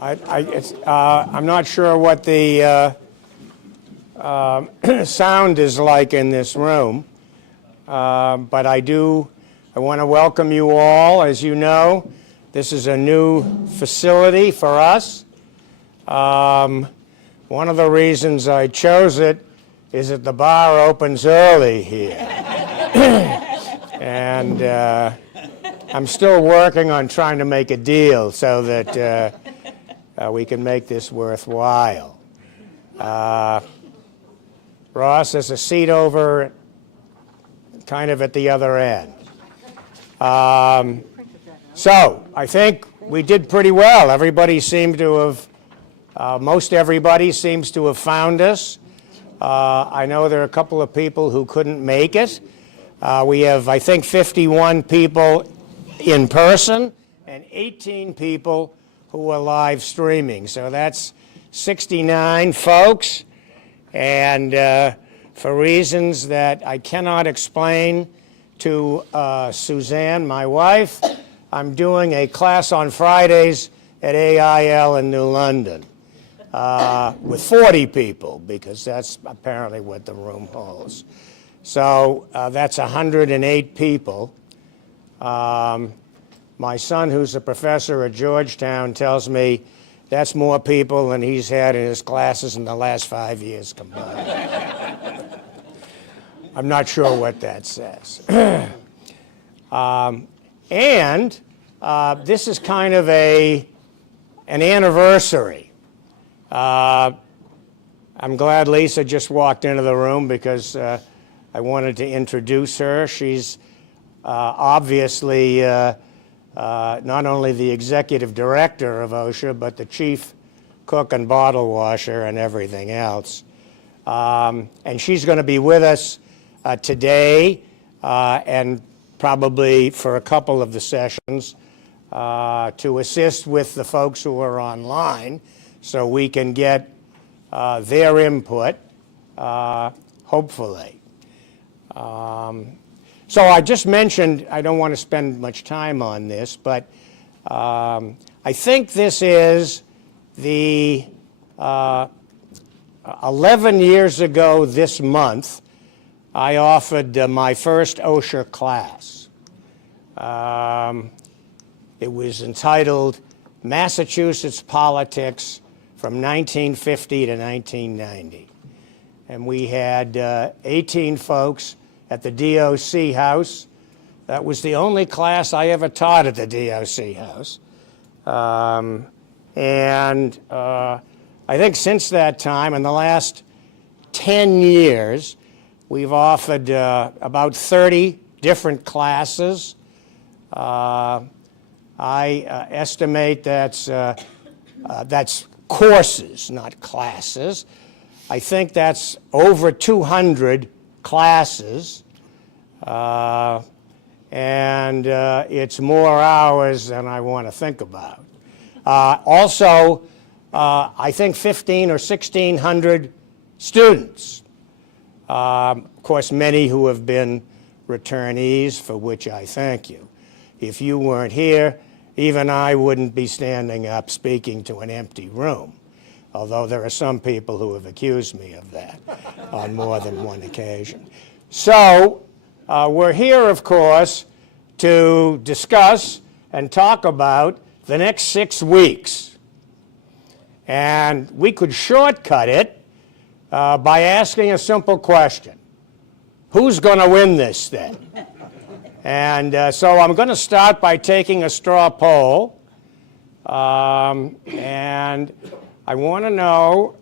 I'm not sure what the sound is like in this room, but I want to welcome you all. As you know, this is a new facility for us. One of the reasons I chose it is that the bar opens early here. And I'm still working on trying to make a deal so that we can make this worthwhile. Ross, there's a seat over kind of at the other end. So I think we did pretty well. Everybody seemed to have, most everybody seems to have found us. I know there are a couple of people who couldn't make it. We have, I think, 51 people in person and 18 people who are live streaming. So that's 69 folks. And for reasons that I cannot explain to Suzanne, my wife, I'm doing a class on Fridays at AIL in New London with 40 people, because that's apparently what the room holds. So that's 108 people. My son, who's a professor at Georgetown, tells me that's more people than he's had in his classes in the last 5 years combined. I'm not sure what that says. And this is kind of an anniversary. I'm glad Lisa just walked into the room because I wanted to introduce her. She's obviously not only the executive director of Osher, but the chief cook and bottle washer and everything else. And she's going to be with us today and probably for a couple of the sessions to assist with the folks who are online so we can get their input, hopefully. So I just mentioned, I don't want to spend much time on this, but I think this is the 11 years ago this month, I offered my first Osher class. It was entitled Massachusetts Politics from 1950 to 1990. And we had 18 folks at the DOC house. That was the only class I ever taught at the DOC house. And I think since that time, in the last 10 years, we've offered about 30 different classes. I estimate that's courses, not classes. I think that's over 200 classes, and it's more hours than I want to think about. Also, I think 1,500 or 1,600 students. Of course, many who have been returnees, for which I thank you. If you weren't here, even I wouldn't be standing up speaking to an empty room, although there are some people who have accused me of that on more than one occasion. So we're here, of course, to discuss and talk about the next 6 weeks. And we could shortcut it by asking a simple question. Who's going to win this thing? And so I'm going to start by taking a straw poll. And I want to know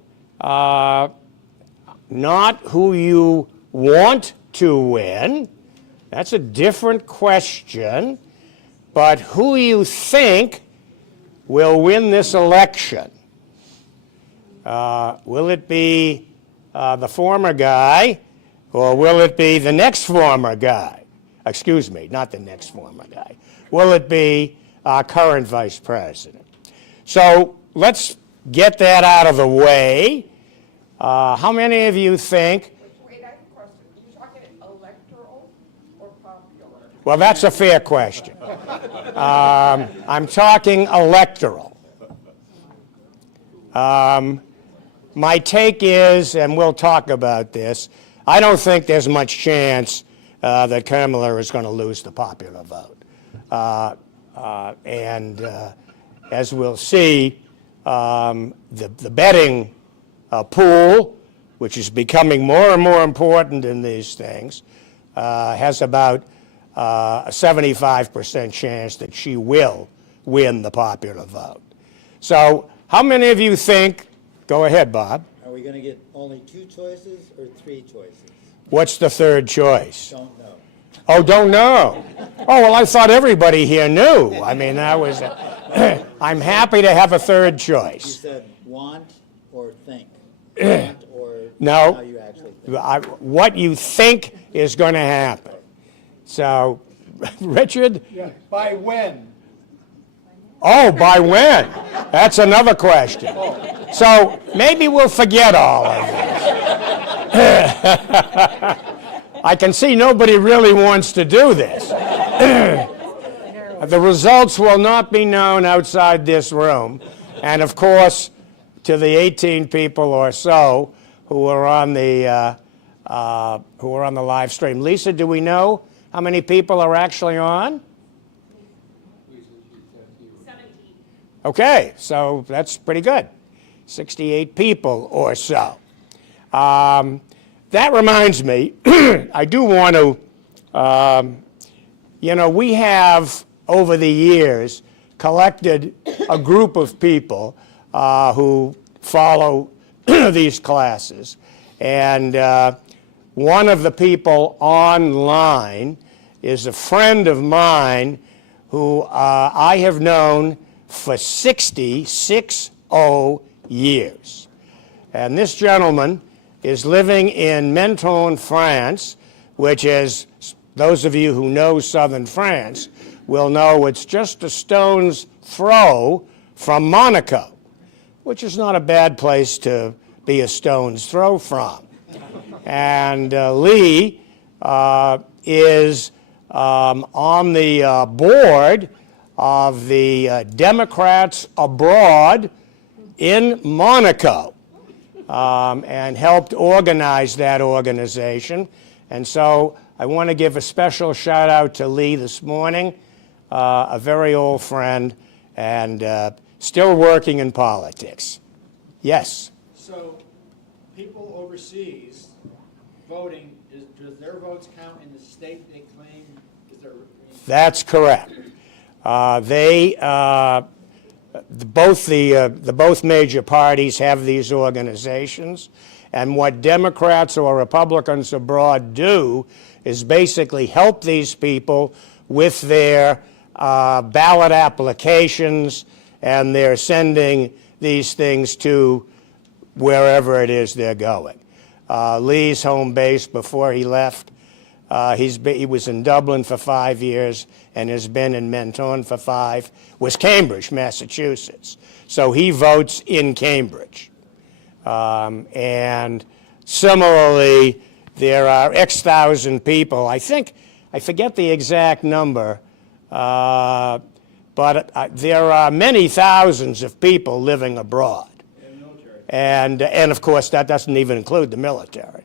not who you want to win. That's a different question. But who you think will win this election. Will it be the former guy, or will it be the next former guy? Excuse me, not the next former guy. Will it be our current vice president? So let's get that out of the way. How many of you think? Wait, I have a question. Are you talking electoral or popular? Well, that's a fair question. I'm talking electoral. My take is, and we'll talk about this, I don't think there's much chance that Kamala is going to lose the popular vote. As we'll see, the betting pool, which is becoming more and more important in these things, has about a 75% chance that she will win the popular vote. So how many of you think, go ahead, Bob. Are we going to get only 2 choices or 3 choices? What's the third choice? Don't know. Oh, don't know. Oh, well, I thought everybody here knew. I mean, that was, I'm happy to have a third You choice. said want or think. Want or No. how you actually think. What you think is going to happen. So, Richard? Yeah, by when? Oh, by when? That's another question. So maybe we'll forget all of this. I can see nobody really wants to do this. The results will not be known outside this room. And of course, to the 18 people or so who are on the live stream. Lisa, do we know how many people are actually on? Okay, so that's pretty good. 68 people or so. That reminds me, I do want to, we have, over the years, collected a group of people who follow these classes. And one of the people online is a friend of mine who I have known for 66 years. And this gentleman is living in Menton, France, which is, those of you who know southern France will know it's just a stone's throw from Monaco, which is not a bad place to be a stone's throw from. And Lee is on the board of the Democrats Abroad in Monaco, and helped organize that organization. And so I want to give a special shout out to Lee this morning, a very old friend and still working in politics. Yes? So people overseas voting, does their votes count in the state they claim? That's correct. Both major parties have these organizations, and what Democrats or Republicans abroad do is basically help these people with their ballot applications, and they're sending these things to wherever it is they're going. Lee's home base before he left, he was in Dublin for 5 years and has been in Menton for 5, was Cambridge, Massachusetts. So he votes in Cambridge. And similarly, there are X thousand people. I forget the exact number, but there are many thousands of people living abroad. And of course, that doesn't even include the military,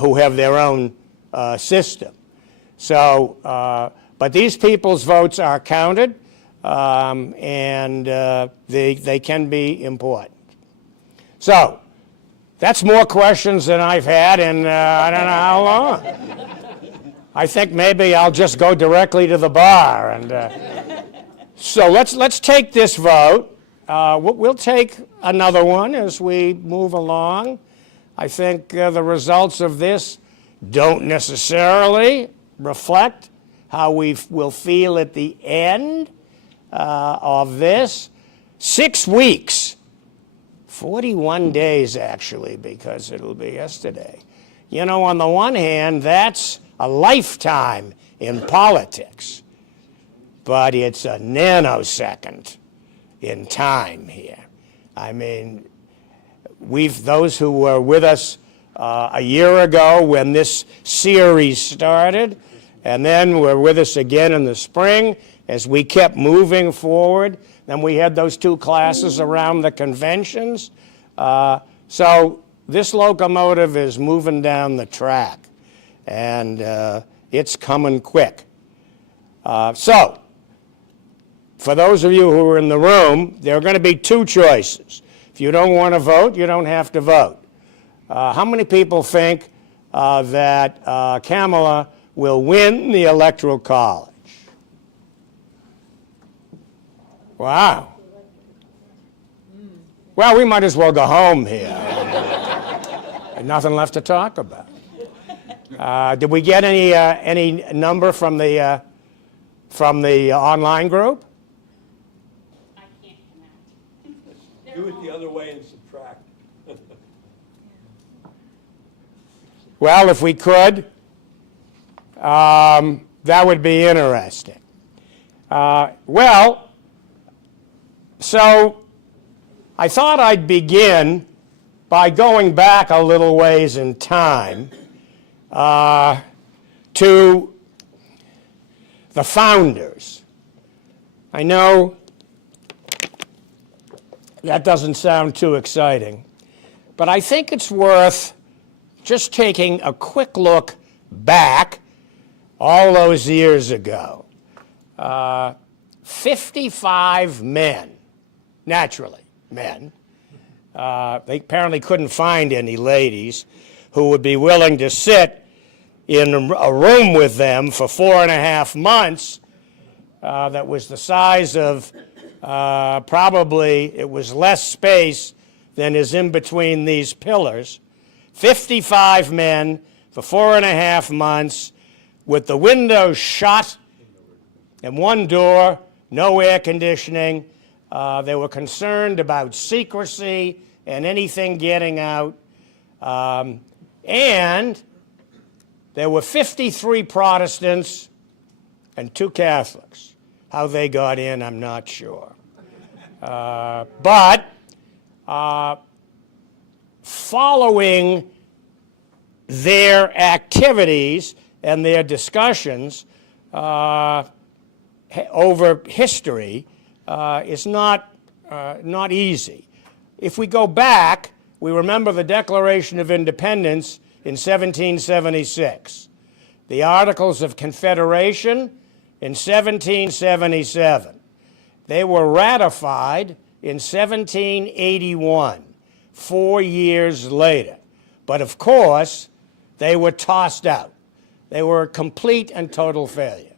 who have their own system. So, but these people's votes are counted, and they can be important. So, that's more questions than I've had in I don't know how long. I think maybe I'll just go directly to the bar. And so let's take this vote. We'll take another one as we move along. I think the results of this don't necessarily reflect how we will feel at the end of this. 6 weeks, 41 days actually, because it'll be yesterday. You know, on the one hand, that's a lifetime in politics, but it's a nanosecond in time here. I mean, those who were with us a year ago when this series started and then were with us again in the spring as we kept moving forward. Then we had those 2 classes around the conventions. So this locomotive is moving down the track, and it's coming quick. So, for those of you who are in the room, there are going to be 2 choices. If you don't want to vote, you don't have to vote. How many people think that Kamala will win the Electoral College? Wow. Well, we might as well go home here. Nothing left to talk about. Did we get any number from the online group? I can't count. Do it the other way and subtract. Well, if we could, that would be interesting. Well, so I thought I'd begin by going back a little ways in time to the founders. I know that doesn't sound too exciting, but I think it's worth just taking a quick look back all those years ago. 55 men, naturally men. They apparently couldn't find any ladies who would be willing to sit in a room with them for 4.5 months that was the size of probably, it was less space than is in between these pillars. 55 men for 4.5 months with the windows shut and one door, no air conditioning. They were concerned about secrecy and anything getting out. And there were 53 Protestants and 2 Catholics. How they got in, I'm not sure. But following their activities and their discussions over history is not easy. If we go back, we remember the Declaration of Independence in 1776, the Articles of Confederation in 1777. They were ratified in 1781, 4 years later. But of course, they were tossed out. They were a complete and total failure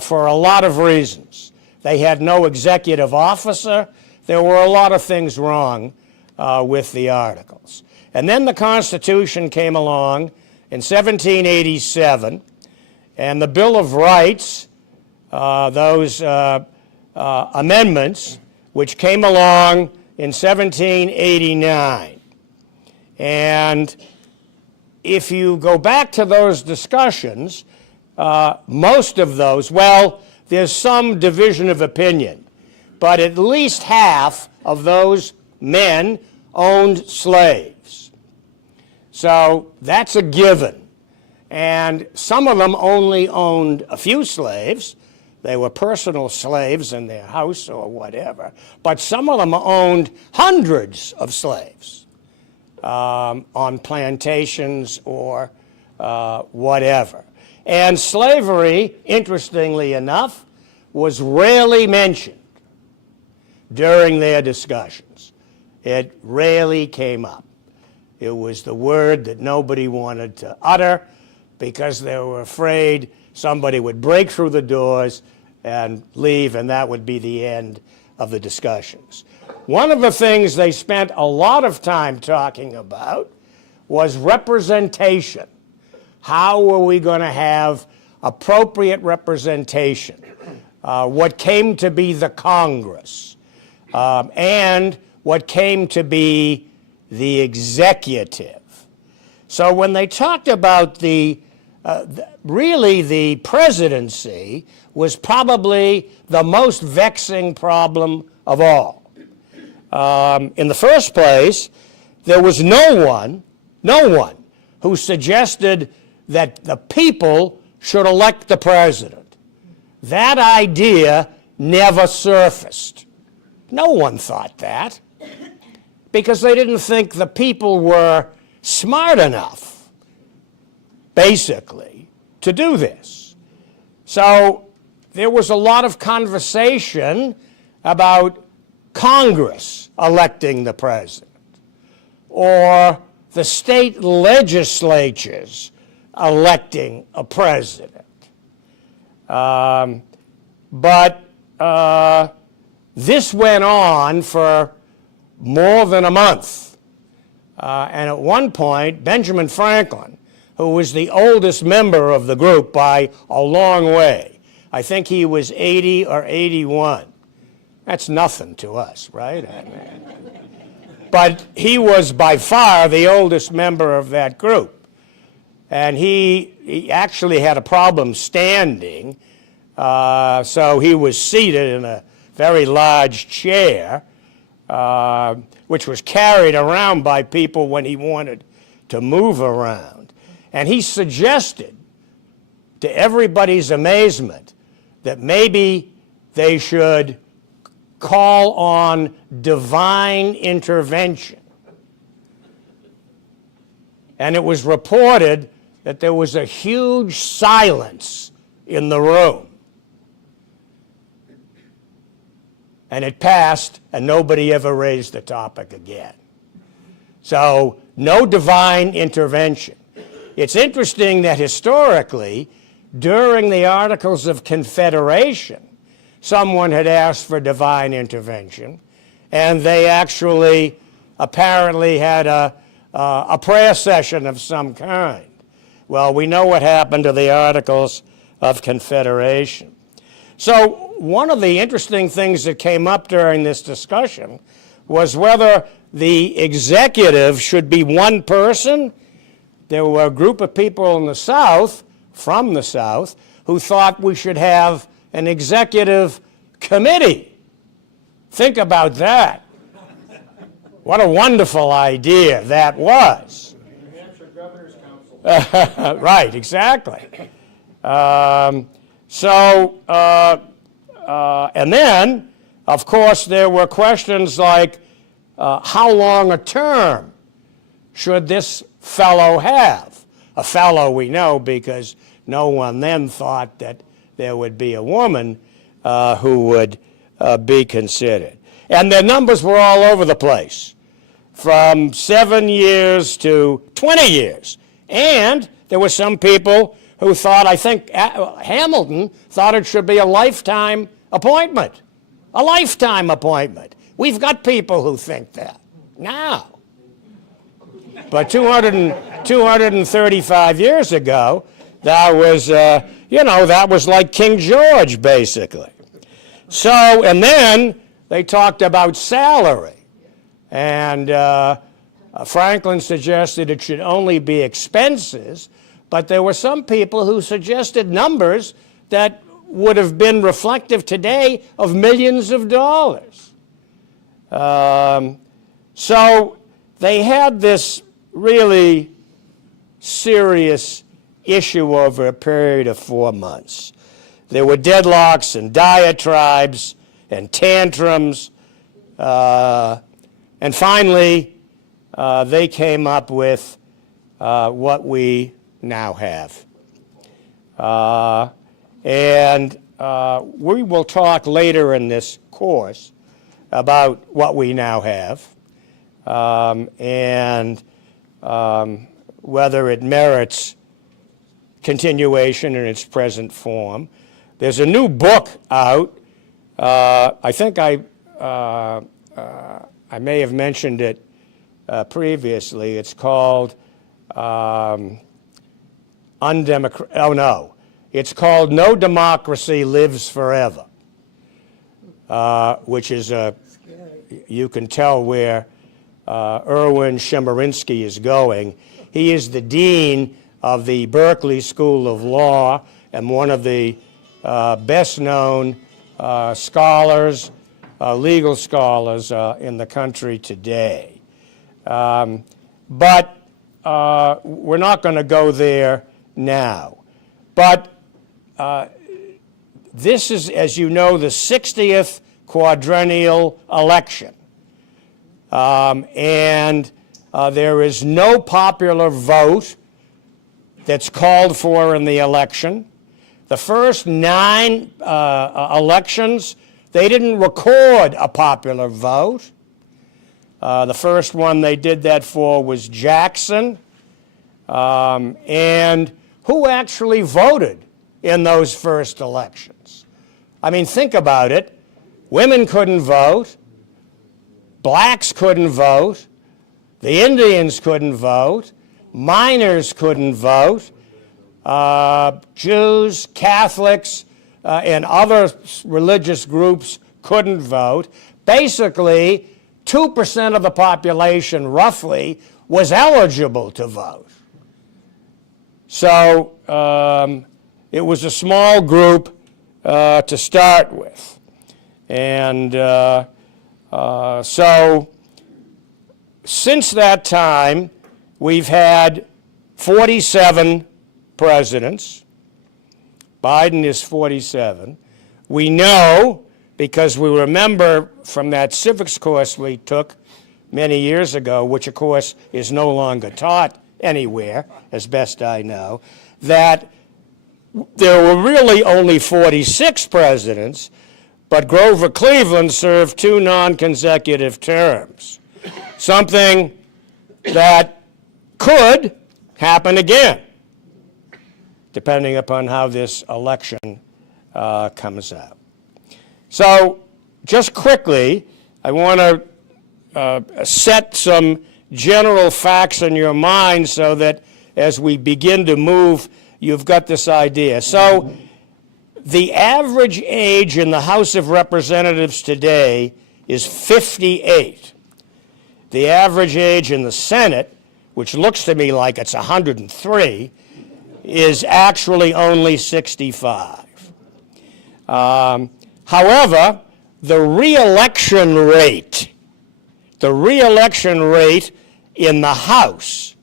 for a lot of reasons. They had no executive officer. There were a lot of things wrong with the Articles. And then the Constitution came along in 1787, and the Bill of Rights, those amendments, which came along in 1789. And if you go back to those discussions, most of those, well, there's some division of opinion, but at least half of those men owned slaves. So that's a given. And some of them only owned a few slaves. They were personal slaves in their house or whatever. But some of them owned hundreds of slaves on plantations or whatever. And slavery, interestingly enough, was rarely mentioned during their discussions. It rarely came up. It was the word that nobody wanted to utter because they were afraid somebody would break through the doors and leave, and that would be the end of the discussions. One of the things they spent a lot of time talking about was representation. How were we going to have appropriate representation? What came to be the Congress, and what came to be the executive. So when they talked about really the presidency was probably the most vexing problem of all. In the first place, there was no one who suggested that the people should elect the president. That idea never surfaced. No one thought that because they didn't think the people were smart enough, basically, to do this. So there was a lot of conversation about Congress electing the president or the state legislatures electing a president. But this went on for more than a month. And at one point, Benjamin Franklin, who was the oldest member of the group by a long way, I think he was 80 or 81. That's nothing to us, right? But he was by far the oldest member of that group. And he actually had a problem standing, so he was seated in a very large chair, which was carried around by people when he wanted to move around. And he suggested, to everybody's amazement, that maybe they should call on divine intervention. And it was reported that there was a huge silence in the room. And it passed, and nobody ever raised the topic again. So, no divine intervention. It's interesting that historically, during the Articles of Confederation, someone had asked for divine intervention, and they actually apparently had a prayer session of some kind. Well, we know what happened to the Articles of Confederation. So one of the interesting things that came up during this discussion was whether the executive should be one person. There were a group of people in the South, from the South, who thought we should have an executive committee. Think about that. What a wonderful idea that was. New Hampshire Governor's Council. Right, exactly. And then, of course, there were questions like, how long a term should this fellow have? A fellow we know because no one then thought that there would be a woman who would be considered. And their numbers were all over the place, from 7 years to 20 years. And there were some people who thought, I think Hamilton thought it should be a lifetime appointment. A lifetime appointment. We've got people who think that now. But 235 years ago, that was, that was like King George, basically. So, and then they talked about salary. And Franklin suggested it should only be expenses, but there were some people who suggested numbers that would have been reflective today of millions of dollars. So they had this really serious issue over a period of 4 months. There were deadlocks and diatribes and tantrums, and finally they came up with what we now have. And we will talk later in this course about what we now have and whether it merits continuation in its present form. There's a new book out. I think I may have mentioned it previously. It's called It's called No Democracy Lives Forever, which is you can tell where Erwin Chemerinsky is going. He is the dean of the Berkeley School of Law and one of the best-known scholars, legal scholars in the country today. But we're not going to go there now. But this is, as you know, the 60th quadrennial election. And there is no popular vote that's called for in the election. The first 9 elections, they didn't record a popular vote. The first one they did that for was Jackson. And who actually voted in those first elections? I mean, think about it. Women couldn't vote. Blacks couldn't vote. The Indians couldn't vote. Minors couldn't vote. Jews, Catholics, and other religious groups couldn't vote. Basically, 2% of the population, roughly, was eligible to vote. So it was a small group to start with. And so since that time, we've had 47 presidents. Biden is 47. We know, because we remember from that civics course we took many years ago, which of course is no longer taught anywhere, as best I know, that there were really only 46 presidents, but Grover Cleveland served 2 non-consecutive terms, something that could happen again, depending upon how this election comes out. So just quickly, I want to set some general facts in your mind so that as we begin to move, you've got this idea. So the average age in the House of Representatives today is 58. The average age in the Senate, which looks to me like it's 103, is actually only 65. However, the re-election rate in the House,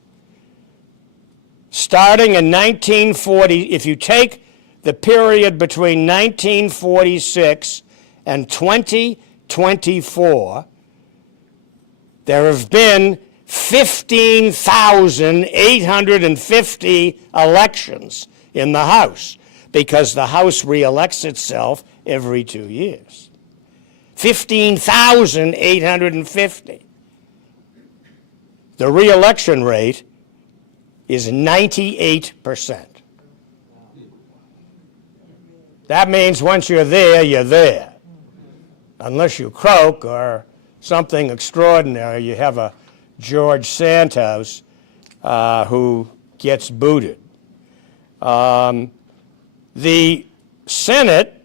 starting in 1940, if you take the period between 1946 and 2024, there have been 15,850 elections in the House, because the House re-elects itself every 2 years. 15,850. The re-election rate is 98%. That means once you're there, you're there. Unless you croak or something extraordinary, you have a George Santos who gets booted. The Senate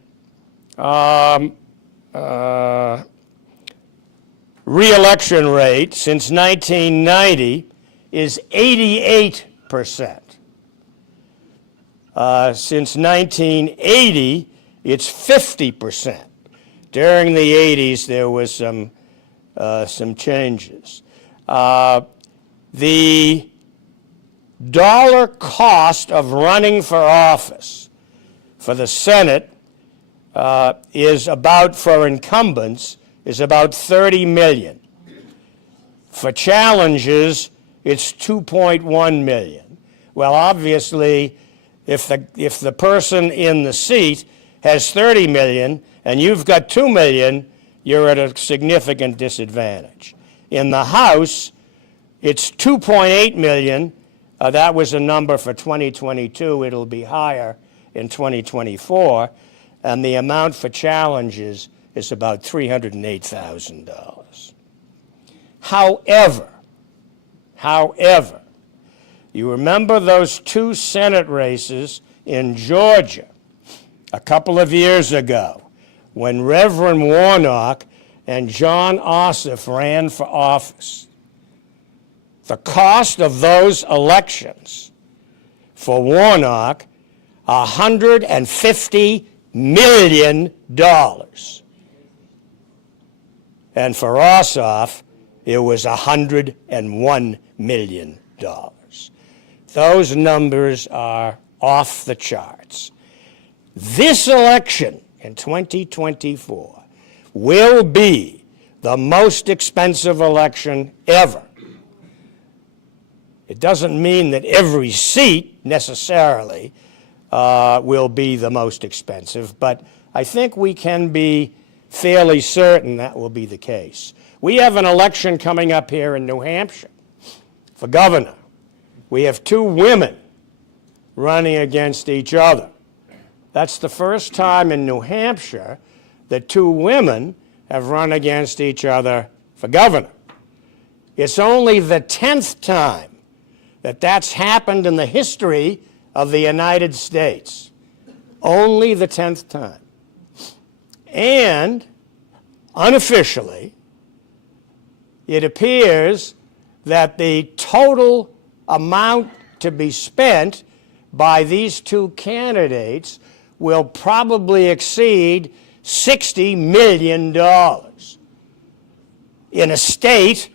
re-election rate since 1990 is 88%. Since 1980, it's 50%. During the 80s, there was some changes. The dollar cost of running for office for the Senate is about, for incumbents, is about $30 million. For challenges, it's $2.1 million. Well, obviously, if the person in the seat has $30 million and you've got $2 million, you're at a significant disadvantage. In the House, it's $2.8 million. That was a number for 2022. It'll be higher in 2024. And the amount for challenges is about $308,000. However, you remember those 2 Senate races in Georgia a couple of years ago when Reverend Warnock and John Ossoff ran for office. The cost of those elections for Warnock, $150 million. And for Ossoff, it was $101 million. Those numbers are off the charts. this election in 2024 will be the most expensive election ever. It doesn't mean that every seat necessarily will be the most expensive, but I think we can be fairly certain that will be the case. We have an election coming up here in New Hampshire for governor. We have two women running against each other. That's the first time in New Hampshire that two women have run against each other for governor. It's only the 10th time that that's happened in the history of the United States. Only the 10th time. And unofficially, it appears that the total amount to be spent by these two candidates will probably exceed $60 million in a state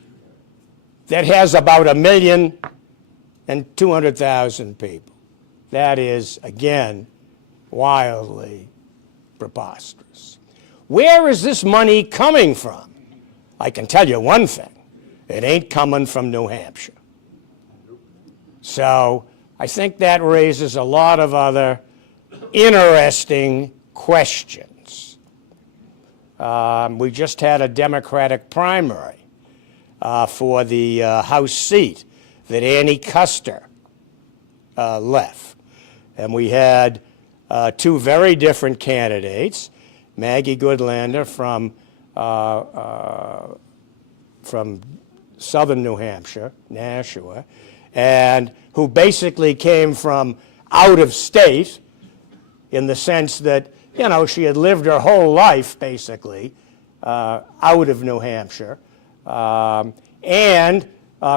that has about 1,200,000 people. That is, again, wildly preposterous. Where is this money coming from? I can tell you one thing. It ain't coming from New Hampshire. So I think that raises a lot of other interesting questions. We just had a Democratic primary for the House seat that Annie Custer left. And we had two very different candidates, Maggie Goodlander from southern New Hampshire, Nashua, and who basically came from out of state in the sense that, you know, she had lived her whole life, basically, out of New Hampshire, and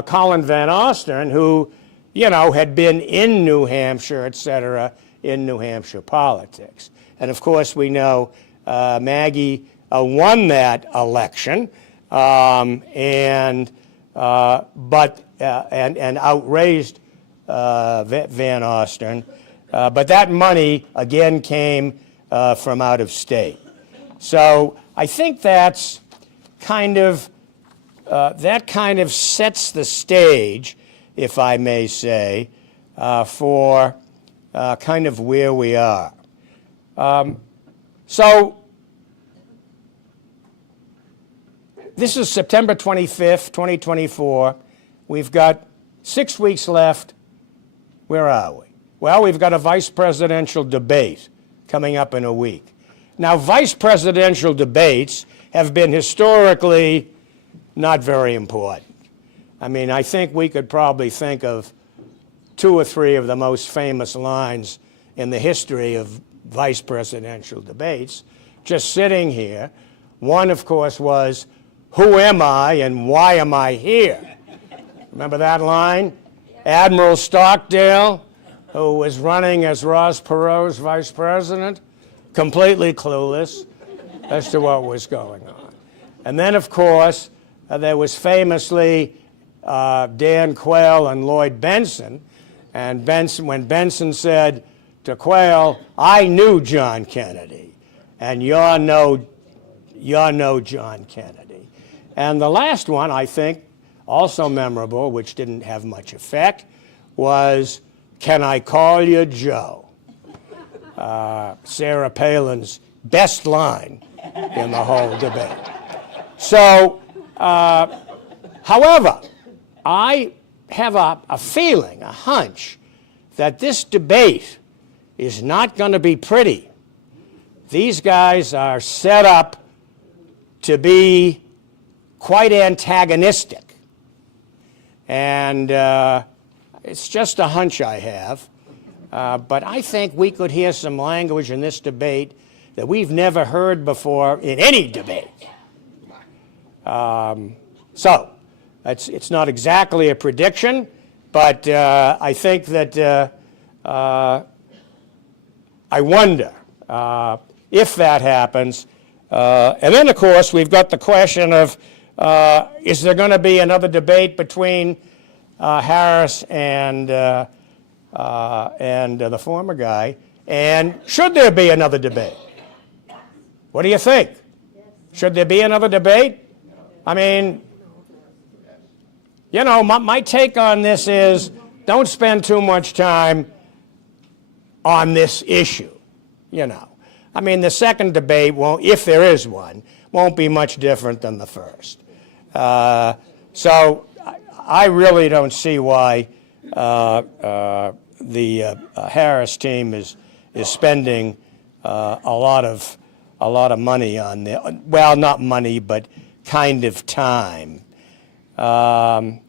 Colin Van Ostern, who, you know, had been in New Hampshire, et cetera, in New Hampshire politics. And of course, we know Maggie won that election, and outraised Van Ostern, but that money again came from out of state. So I think that's kind of sets the stage, if I may say, for kind of where we are. So this is September 25th, 2024. We've got 6 weeks left. Where are we? Well, we've got a vice presidential debate coming up in a week. Now, vice presidential debates have been historically not very important. I mean, I think we could probably think of 2 or 3 of the most famous lines in the history of vice presidential debates just sitting here. One, of course, was, "Who am I and why am I here?" Remember that line? Admiral Stockdale, who was running as Ross Perot's vice president, completely clueless as to what was going on. And then, of course, there was famously Dan Quayle and Lloyd Benson. And when Benson said to Quayle, "I knew John Kennedy, and you're no John Kennedy." And the last one, I think, also memorable, which didn't have much effect, was, "Can I call you Joe?" Sarah Palin's best line in the whole debate. So, however, I have a feeling, a hunch, that this debate is not going to be pretty. These guys are set up to be quite antagonistic. And it's just a hunch I have. But I think we could hear some language in this debate that we've never heard before in any debate. So it's not exactly a prediction, but I think that I wonder if that happens. And then, of course, we've got the question of, is there going to be another debate between Harris and the former guy And should there be another debate? What do you think? Should there be another debate? I mean, you know, my take on this is don't spend too much time on this issue, you know. I mean, the second debate won't, if there is one, won't be much different than the first. So I really don't see why the Harris team is spending a lot of money on the, well, not money, but kind of time. So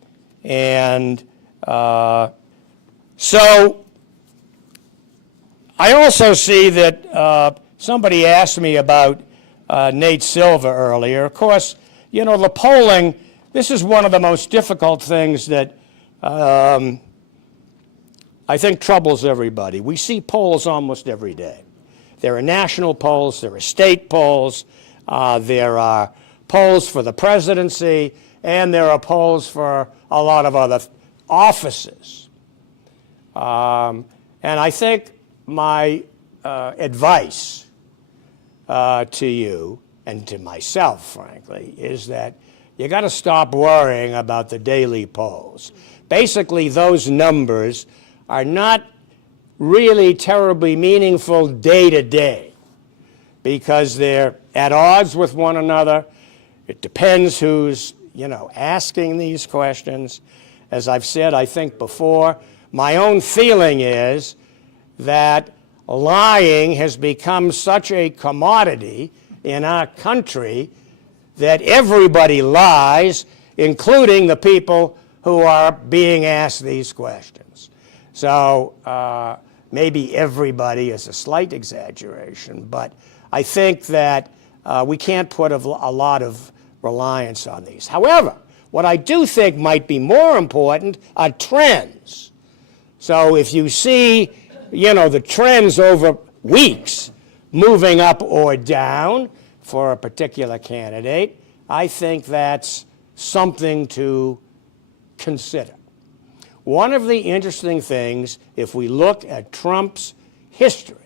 I also see that somebody asked me about Nate Silver earlier. Of course, you know, the polling, this is one of the most difficult things that I think troubles everybody. We see polls almost every day. There are national polls, there are state polls, there are polls for the presidency, and there are polls for a lot of other offices. And I think my advice to you and to myself, frankly, is that you got to stop worrying about the daily polls. Basically, those numbers are not really terribly meaningful day to day because they're at odds with one another. It depends who's, you know, asking these questions. As I've said, I think before, my own feeling is that lying has become such a commodity in our country that everybody lies, including the people who are being asked these questions. So maybe everybody is a slight exaggeration, but I think that we can't put a lot of reliance on these. However, what I do think might be more important are trends. So if you see, you know, the trends over weeks moving up or down for a particular candidate, I think that's something to consider. One of the interesting things, if we look at Trump's history,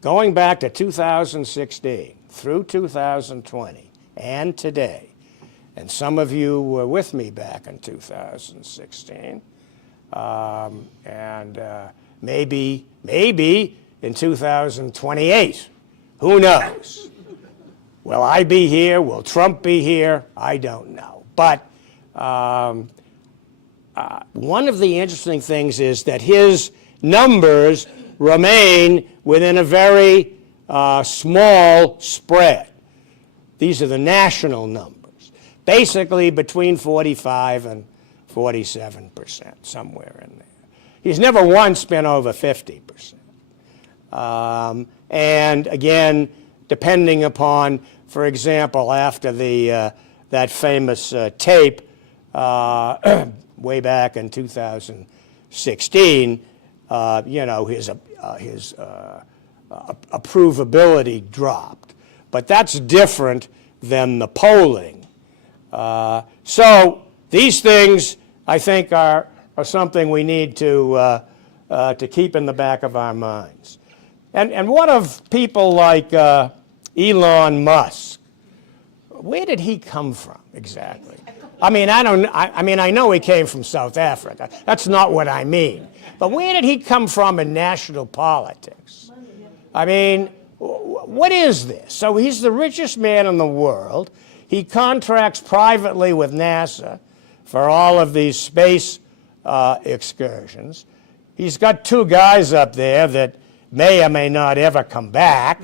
going back to 2016 through 2020 and today, and some of you were with me back in 2016, and maybe in 2028, who knows? Will I be here? Will Trump be here? I don't know. But one of the interesting things is that his numbers remain within a very small spread. These are the national numbers, basically between 45 and 47%, somewhere in there. He's never once been over 50%. And again, depending upon, for example, after that famous tape way back in 2016, you know, his approvability dropped. But that's different than the polling. So these things, I think, are something we need to keep in the back of our minds. And what of people like Elon Musk? Where did he come from exactly? I mean, I know he came from South Africa. That's not what I mean. But where did he come from in national politics? I mean, what is this? So he's the richest man in the world. He contracts privately with NASA for all of these space excursions. He's got two guys up there that may or may not ever come back.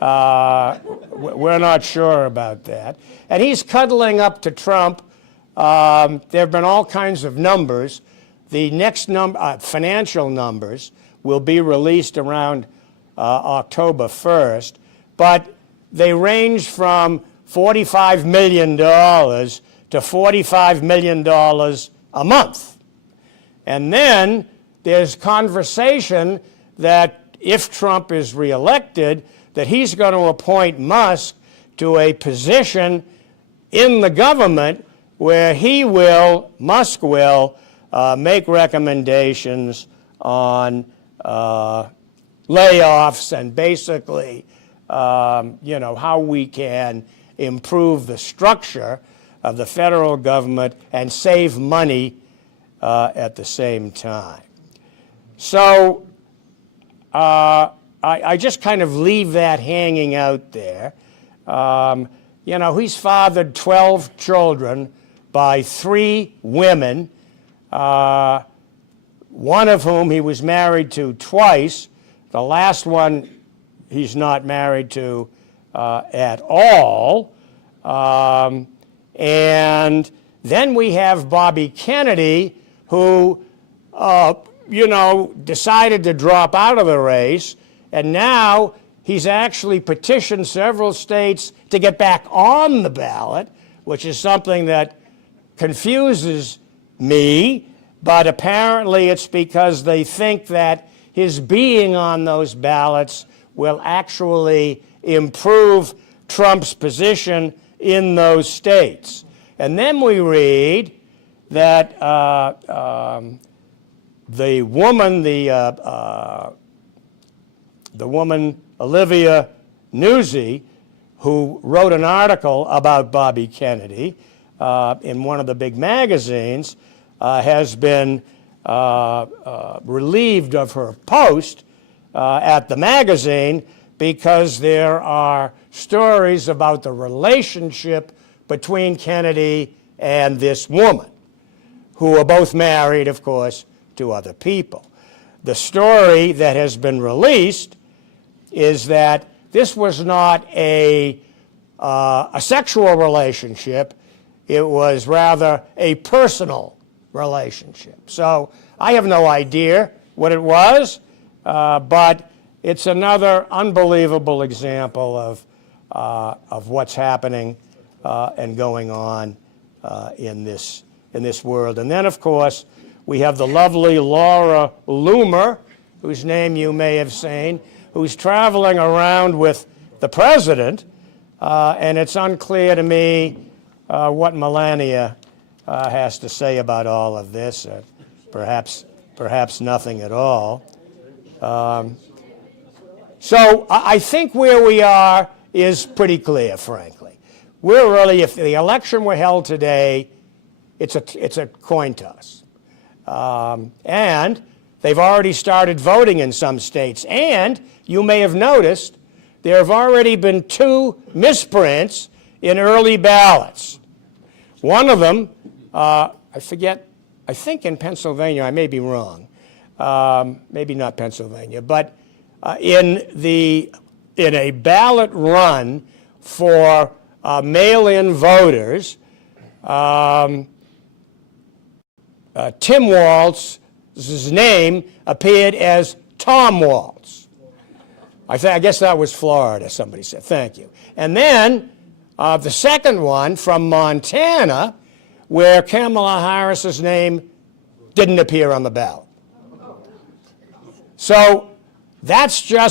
We're not sure about that. And he's cuddling up to Trump. There have been all kinds of numbers. The next financial numbers will be released around October 1st, but they range from $45 million to $45 million a month. And then there's conversation that if Trump is reelected, that he's going to appoint Musk to a position in the government where Musk will make recommendations on, layoffs and basically, how we can improve the structure of the federal government and save money at the same time. So I just kind of leave that hanging out there. He's fathered 12 children by 3 women, one of whom he was married to twice. The last one he's not married to at all. And then we have Bobby Kennedy, who, decided to drop out of the race, and now he's actually petitioned several states to get back on the ballot, which is something that confuses me, but apparently it's because they think that his being on those ballots will actually improve Trump's position in those states. And then we read that the woman Olivia Nuzzi, who wrote an article about Bobby Kennedy in one of the big magazines, has been relieved of her post at the magazine because there are stories about the relationship between Kennedy and this woman, who are both married, of course, to other people. The story that has been released is that this was not a sexual relationship, it was rather a personal relationship. So I have no idea what it was, but it's another unbelievable example of what's happening and going on in this world. And then, of course, we have the lovely Laura Loomer, whose name you may have seen, who's traveling around with the president, and it's unclear to me what Melania has to say about all of this, perhaps nothing at all. So I think where we are is pretty clear, frankly. We're really, if the election were held today, it's a coin toss. And they've already started voting in some states. And you may have noticed there have already been 2 misprints in early ballots. One of them, I think in Pennsylvania, I may be wrong, maybe not Pennsylvania, but in a ballot run for mail-in voters, Tim Walz's name appeared as Tom Walz. I guess that was Florida, somebody said. Thank you. And then the second one from Montana, where Kamala Harris's name didn't appear on the ballot. So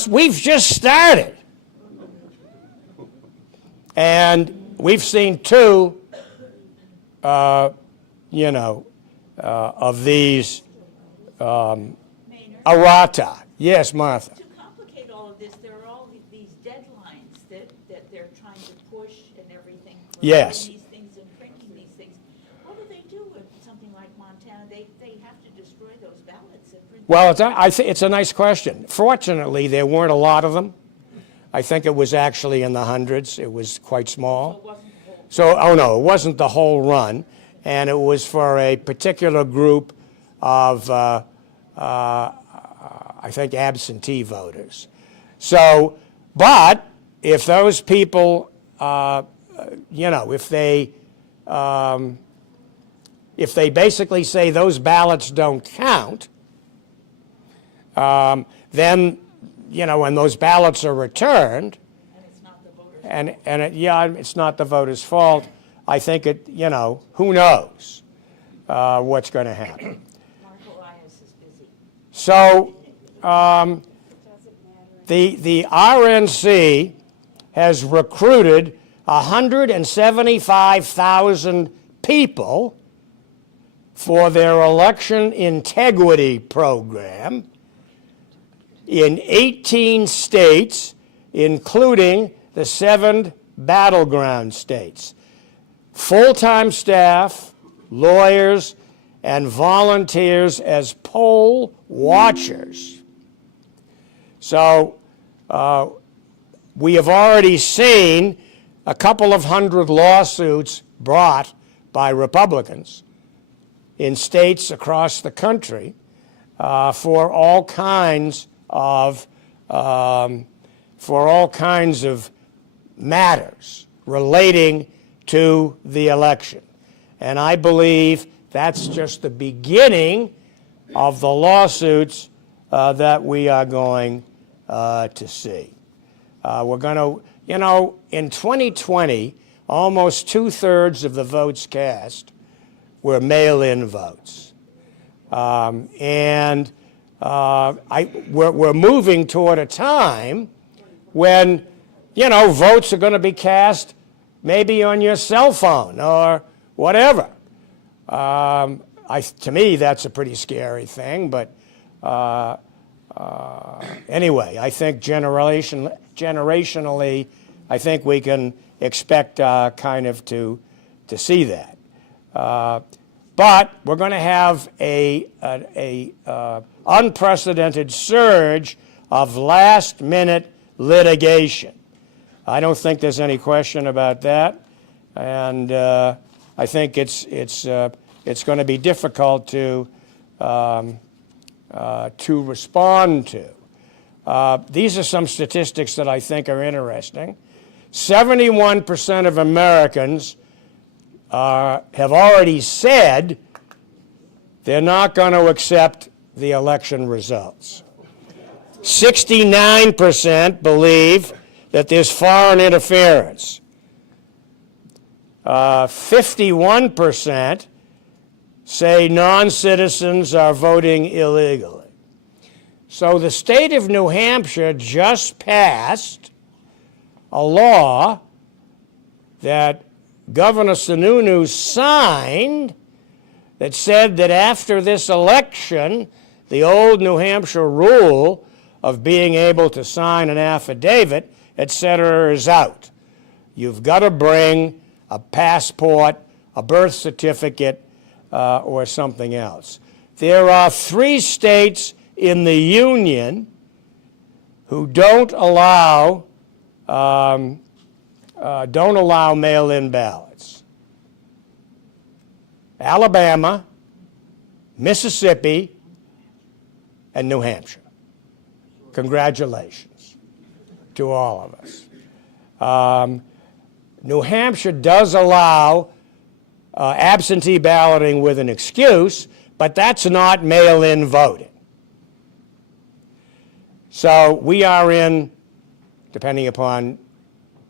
we've just started. And we've seen 2, of these errata. Yes, Martha. To complicate all of this, there are all these deadlines that they're trying to push and everything. For Yes. These things and printing these things. What do they do with something like Montana? They have to destroy those ballots and print. Well, it's a nice question. Fortunately, there weren't a lot of them. I think it was actually in the hundreds. It was quite small. It wasn't the whole run. And it was for a particular group of, I think, absentee voters. So, but if those people, if they basically say those ballots don't count, then, when those ballots are returned, And it's not the voters. it's not the voters' fault. I think who knows what's going to happen. Marco Arias is busy. So the RNC has recruited 175,000 people for their election integrity program. in 18 states, including the 7 battleground states. Full-time staff, lawyers, and volunteers as poll watchers. So we have already seen a couple of hundred lawsuits brought by Republicans in states across the country for all kinds of matters relating to the election. And I believe that's just the beginning of the lawsuits that we are going to see. We're going to, in 2020, almost 2/3 of the votes cast were mail-in votes. We're moving toward a time when, votes are going to be cast maybe on your cell phone or whatever. To me, that's a pretty scary thing, but anyway, I think generationally, I think we can expect kind of to see that. But we're going to have a unprecedented surge of last-minute litigation. I don't think there's any question about that, and I think it's going to be difficult to respond to. These are some statistics that I think are interesting. 71% of Americans have already said they're not going to accept the election results. 69% believe that there's foreign interference. 51% say non-citizens are voting illegally. So the state of New Hampshire just passed a law that Governor Sununu signed that said that after this election, the old New Hampshire rule of being able to sign an affidavit, etc., is out. You've got to bring a passport, a birth certificate, or something else. There are 3 states in the Union who don't allow mail-in ballots. Alabama, Mississippi, and New Hampshire. Congratulations to all of us. New Hampshire does allow absentee balloting with an excuse, but that's not mail-in voting. So we are in, depending upon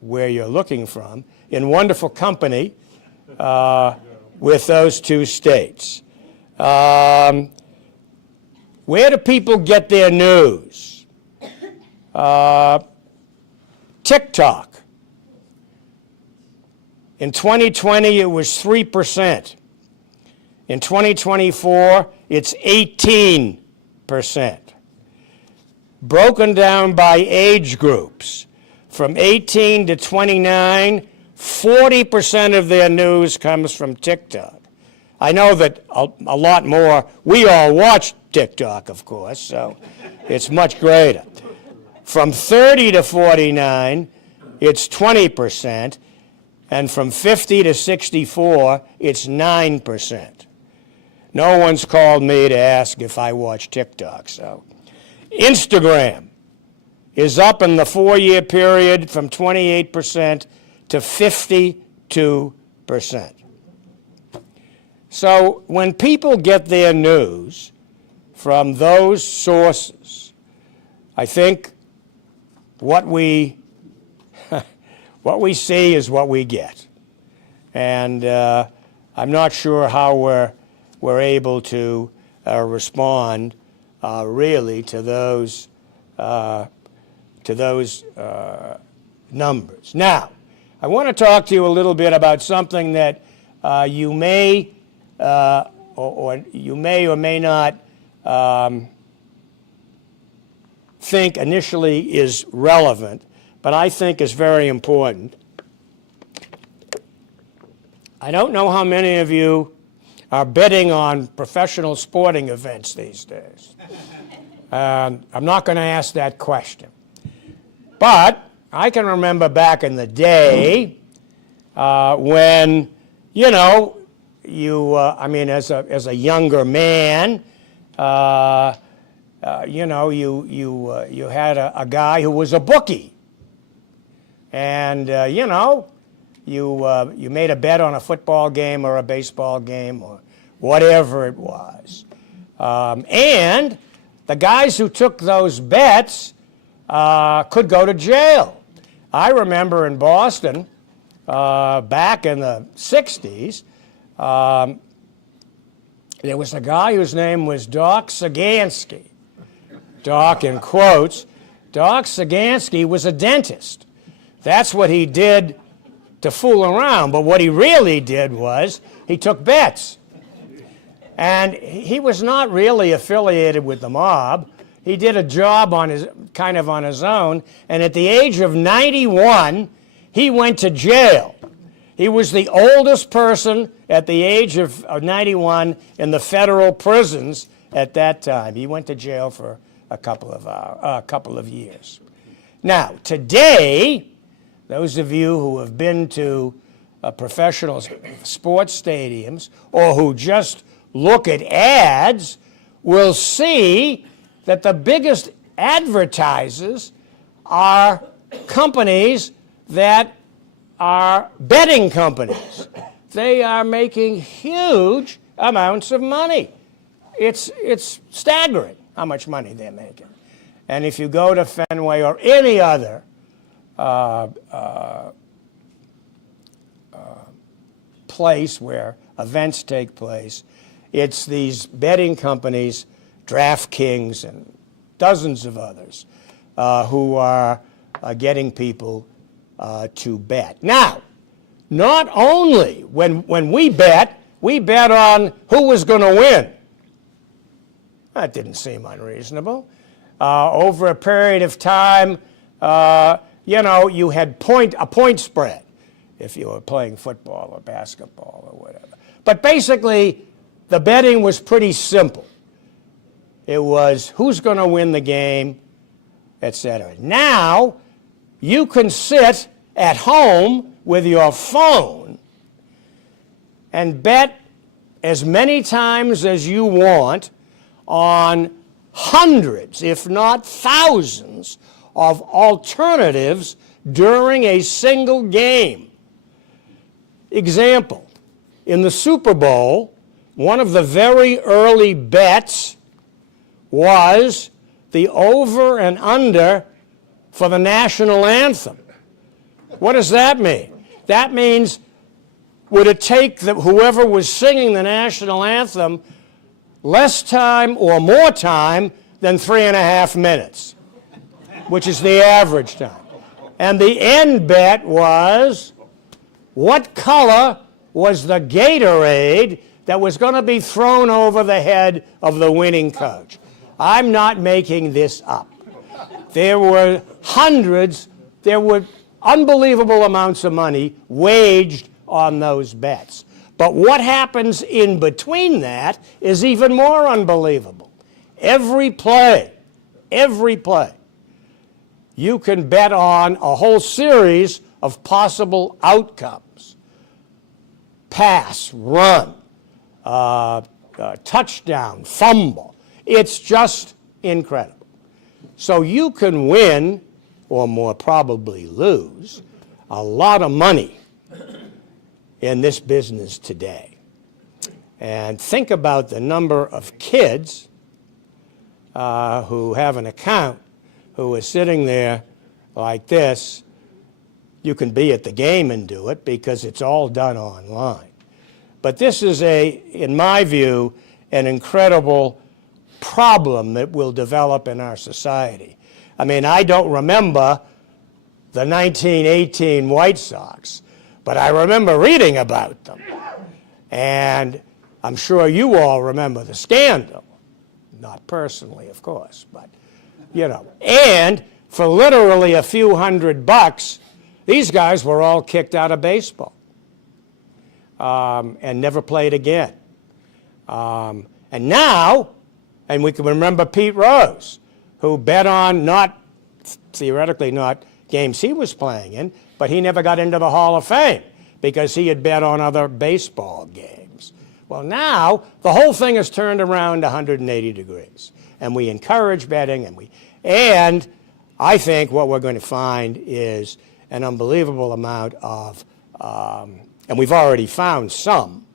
where you're looking from, in wonderful company with those 2 states. Where do people get their news? TikTok. In 2020, it was 3%. In 2024, it's 18%. Broken down by age groups, from 18 to 29, 40% of their news comes from TikTok. I know that a lot more, we all watch TikTok, of course, so it's much greater. From 30 to 49, it's 20%, and from 50 to 64, it's 9%. No one's called me to ask if I watch TikTok, so. Instagram is up in the 4-year period from 28% to 52%. So when people get their news from those sources, I think what we see is what we get. And I'm not sure how we're able to respond really to those numbers. Now, I want to talk to you a little bit about something that you may or may not think initially is relevant, but I think is very important. I don't know how many of you are betting on professional sporting events these days. I'm not going to ask that question. But I can remember back in the day when, you know, as a younger man, you had a guy who was a bookie. And, you made a bet on a football game or a baseball game or whatever it was. And the guys who took those bets could go to jail. I remember in Boston, back in the 60s, there was a guy whose name was Doc Sagansky. Doc in quotes. Doc Sagansky was a dentist. That's what he did to fool around, but what he really did was he took bets. And he was not really affiliated with the mob. He did a job on his own, and at the age of 91, he went to jail. He was the oldest person at the age of 91 in the federal prisons at that time. He went to jail for a couple of years. Now, today, those of you who have been to professional sports stadiums or who just look at ads will see that the biggest advertisers are companies that are betting companies. They are making huge amounts of money. It's staggering how much money they're making. And if you go to Fenway or any other place where events take place, it's these betting companies, DraftKings and dozens of others, who are getting people to bet. Now, not only when we bet on who was going to win. That didn't seem unreasonable. Over a period of time, you had a point spread if you were playing football or basketball or whatever. But basically, the betting was pretty simple. It was who's going to win the game, etc. Now, you can sit at home with your phone and bet as many times as you want on hundreds, if not thousands, of alternatives during a single game. Example, in the Super Bowl, one of the very early bets was the over and under for the national anthem. What does that mean? That means, would it take whoever was singing the national anthem less time or more time than 3.5 minutes, which is the average time? And the end bet was, what color was the Gatorade that was going to be thrown over the head of the winning coach? I'm not making this up. There were unbelievable amounts of money waged on those bets. But what happens in between that is even more unbelievable. Every play, you can bet on a whole series of possible outcomes. Pass, run, touchdown, fumble. It's just incredible. So you can win, or more probably lose, a lot of money in this business today. And think about the number of kids who have an account who are sitting there like this. You can be at the game and do it because it's all done online. But this is in my view, an incredible problem that will develop in our society. I mean, I don't remember the 1918 White Sox, but I remember reading about them. And I'm sure you all remember the scandal. Not personally, of course, but And for literally a few $100, these guys were all kicked out of baseball and never played again. And now, and we can remember Pete Rose, who bet on theoretically not games he was playing in, but he never got into the Hall of Fame because he had bet on other baseball games. Well, now the whole thing is turned around 180 degrees, and we encourage betting, and I think what we're going to find is an unbelievable amount of, and we've already found some,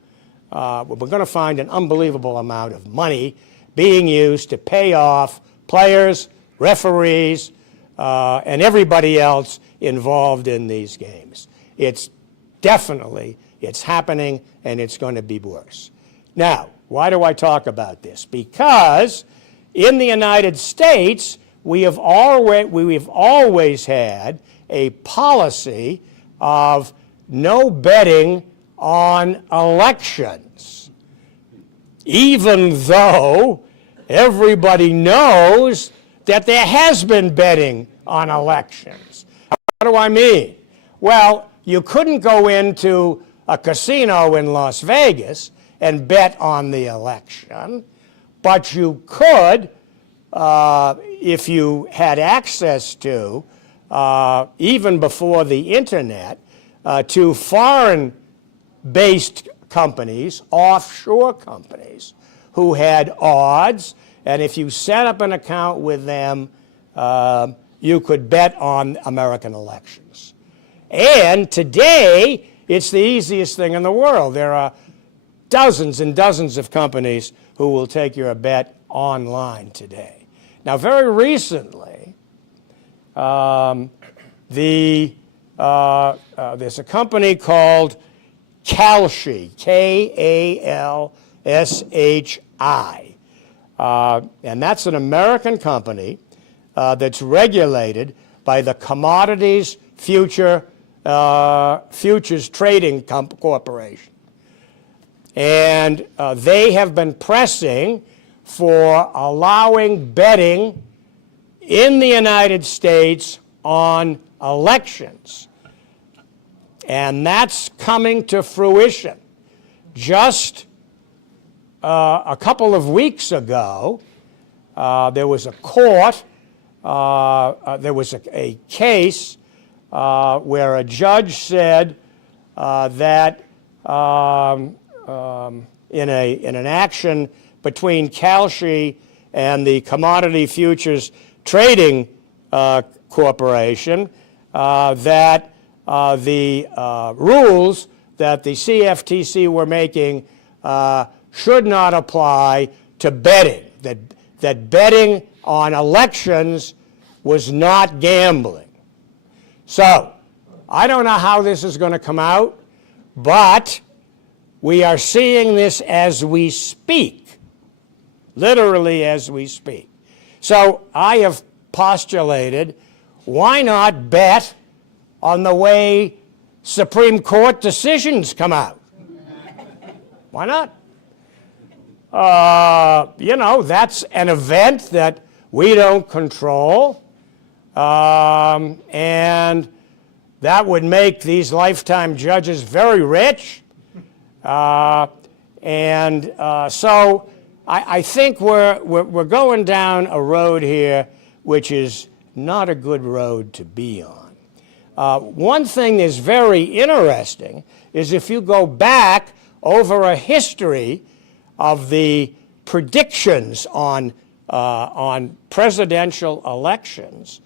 we're going to find an unbelievable amount of money being used to pay off players, referees, and everybody else involved in these games. It's happening, and it's going to be worse. Now, why do I talk about this? Because in the United States, we've always had a policy of no betting on elections, even though everybody knows that there has been betting on elections. What do I mean? Well, you couldn't go into a casino in Las Vegas and bet on the election, but you could, if you had access to, even before the internet, to foreign-based companies, offshore companies, who had odds, and if you set up an account with them, you could bet on American elections. And today, it's the easiest thing in the world. There are dozens and dozens of companies who will take your bet online today. Now, very recently, there's a company called Kalshi, Kalshi, and that's an American company that's regulated by the Commodities Futures Trading Corporation. And they have been pressing for allowing betting in the United States on elections. And that's coming to fruition. Just a couple of weeks ago, there was a court, there was a case where a judge said that in an action between Kalshi and the Commodity Futures Trading Corporation, that the rules that the CFTC were making should not apply to betting, that betting on elections was not gambling. So, I don't know how this is going to come out, but we are seeing this as we speak, literally as we speak. So, I have postulated, why not bet on the way Supreme Court decisions come out? Why not? That's an event that we don't control, and that would make these lifetime judges very rich. So I think we're going down a road here which is not a good road to be on. One thing that's very interesting is if you go back over a history of the predictions on presidential elections,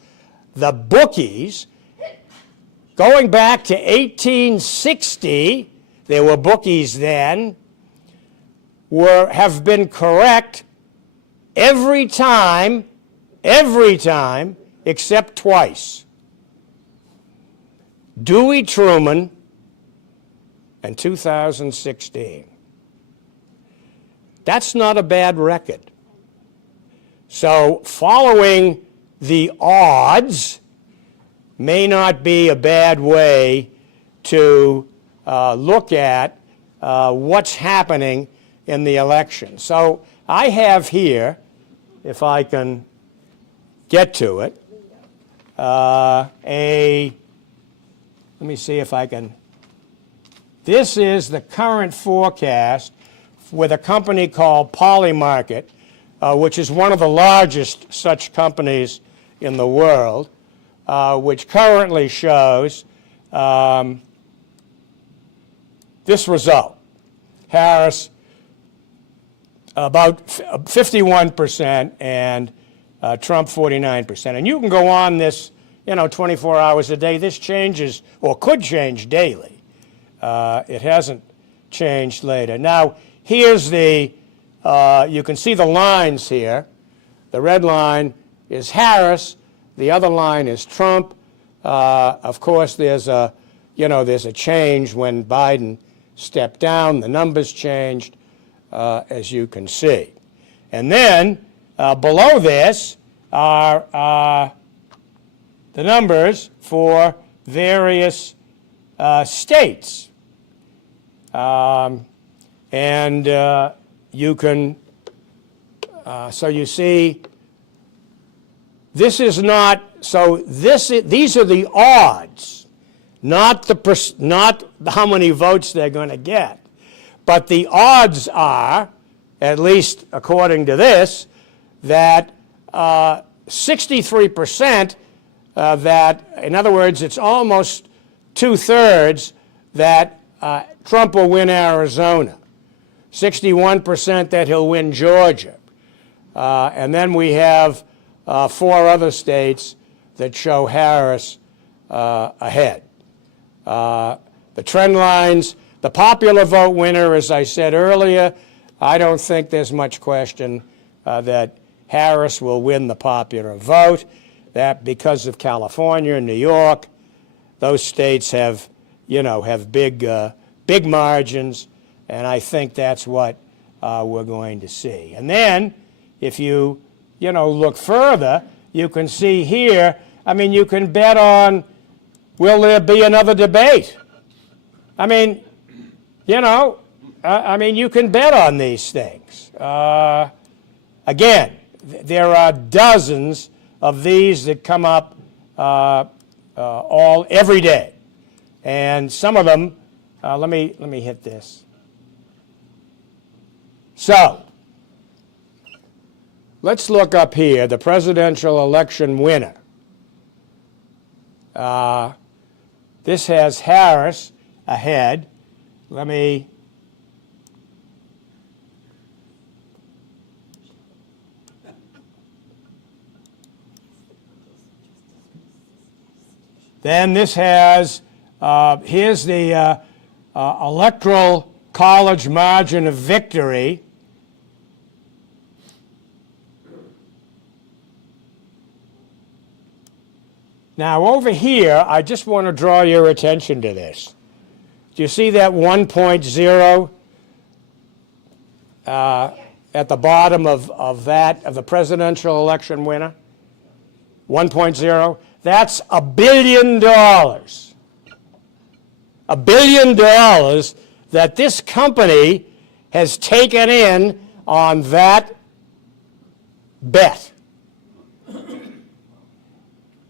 the bookies, going back to 1860, there were bookies then, have been correct every time, except twice. Dewey Truman and 2016. That's not a bad record. So following the odds may not be a bad way to look at what's happening in the election. So I have here, if I can get to it. Let me see if I can. This is the current forecast with a company called Polymarket, which is one of the largest such companies in the world, which currently shows this result. Harris about 51% and Trump 49%. And you can go on this, 24 hours a day. This changes or could change daily. It hasn't changed later. Now, here's the, you can see the lines here. The red line is Harris. The other line is Trump. Of course, there's a change when Biden stepped down. The numbers changed, as you can see. And then below this are the numbers for various states. You can, so you see, this is not, so these are the odds, not how many votes they're going to get. But the odds are, at least according to this, that 63% that, in other words, it's almost 2/3 that Trump will win Arizona, 61% that he'll win Georgia. And then we have 4 other states that show Harris ahead. The trend lines, the popular vote winner, as I said earlier, I don't think there's much question that Harris will win the popular vote. That because of California and New York, those states have, have big margins, and I think that's what we're going to see. And then, if you, look further, you can see here, you can bet on, will there be another debate? You can bet on these things. Again, there are dozens of these that come up every day. And some of them, let me hit this. So, let's look up here, the presidential election winner. This has Harris ahead. Then this has, here's the electoral college margin of victory. Now over here, I just want to draw your attention to this. Do you see that 1.0 at the bottom of the presidential election winner? 1.0. That's $1 billion. $1 billion that this company has taken in on that bet.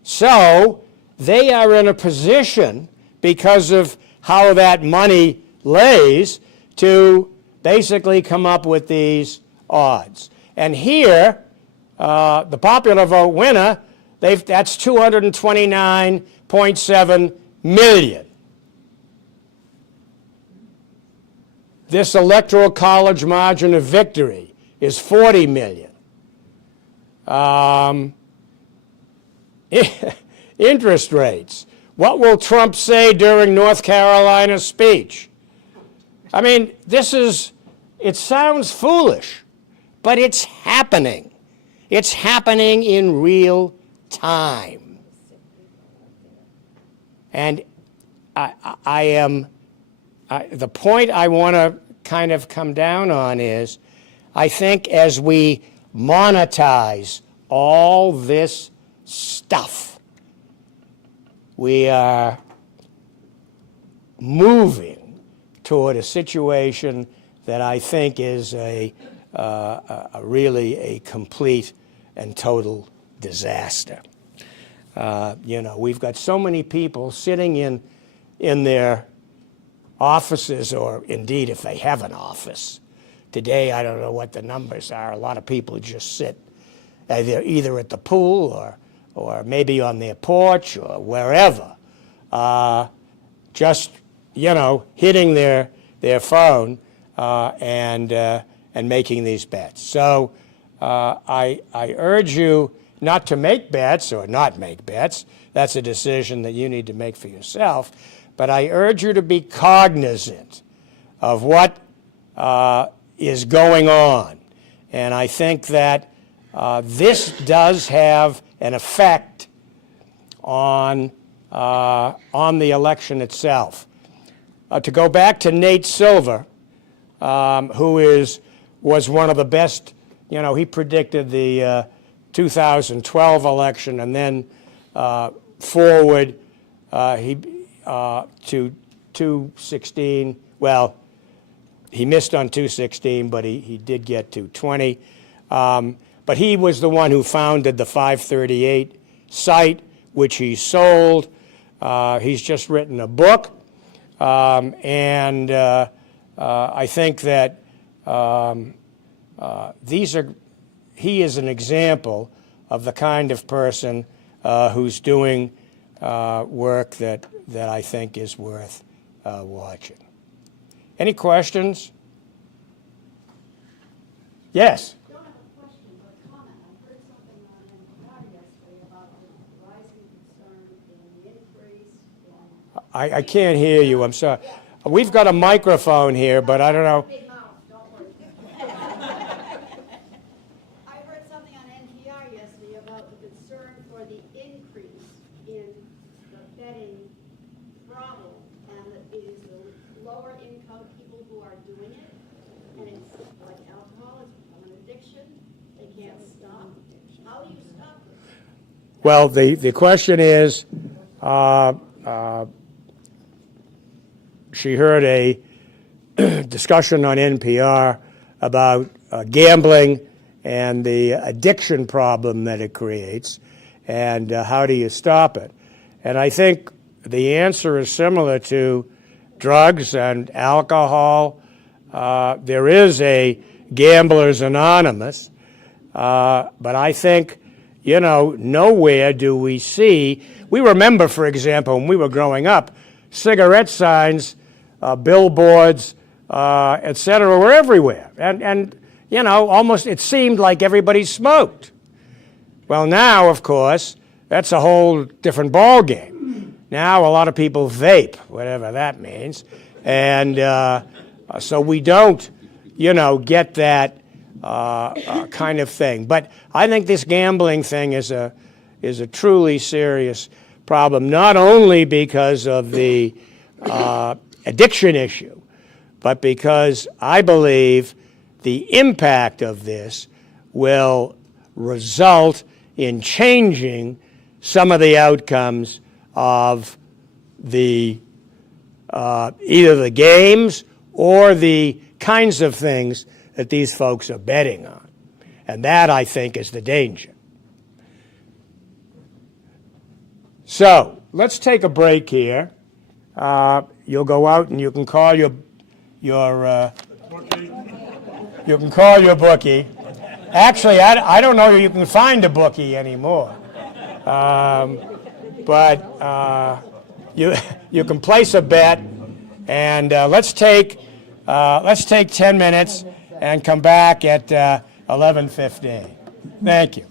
So they are in a position, because of how that money lays, to basically come up with these odds. And here, the popular vote winner, that's 229.7 million. This electoral college margin of victory is 40 million. Interest rates. What will Trump say during North Carolina's speech? It sounds foolish, but it's happening. It's happening in real time. And the point I want to kind of come down on is, I think as we monetize all this stuff, we are moving toward a situation that I think is really a complete and total disaster. We've got so many people sitting in their offices, or indeed if they have an office. Today, I don't know what the numbers are. A lot of people just sit either at the pool or maybe on their porch or wherever, just, hitting their phone and making these bets. So I urge you not to make bets or not make bets. That's a decision that you need to make for yourself. But I urge you to be cognizant of what is going on. And I think that this does have an effect on the election itself. To go back to Nate Silver, who was one of the best, he predicted the 2012 election and then forward to 216. Well, he missed on 216, but he did get 220. But he was the one who founded the 538 site, which he sold. He's just written a book. And I think that he is an example of the kind of person who's doing work that I think is worth watching. Any questions? Yes? I don't have a question, but a comment. I heard something on NPR yesterday about the rising concern in the increase in... I can't hear you, I'm sorry. We've got a microphone here, but I don't know. Big mouth, don't worry. I heard something on NPR yesterday about the concern for the increase in the betting problem, and that it is the lower income people who are doing it, and it's like alcohol, it's become an addiction, they can't stop. How do you stop it? Well, the question is, she heard a discussion on NPR about gambling and the addiction problem that it creates, and how do you stop it? And I think the answer is similar to drugs and alcohol. There is a Gamblers Anonymous, but I think, nowhere do we see. We remember, for example, when we were growing up, cigarette signs, billboards, et cetera, were everywhere. And almost it seemed like everybody smoked. Well, now, of course, that's a whole different ballgame. Now a lot of people vape, whatever that means. And so we don't, get that kind of thing. But I think this gambling thing is a truly serious problem, not only because of the addiction issue, but because I believe the impact of this will result in changing some of the outcomes of the either the games or the kinds of things that these folks are betting on. And that, I think, is the danger. So let's take a break here. You'll go out and you can call your bookie. Actually, I don't know if you can find a bookie anymore. But you can place a bet, and let's take 10 minutes and come back at 11:15. Thank you.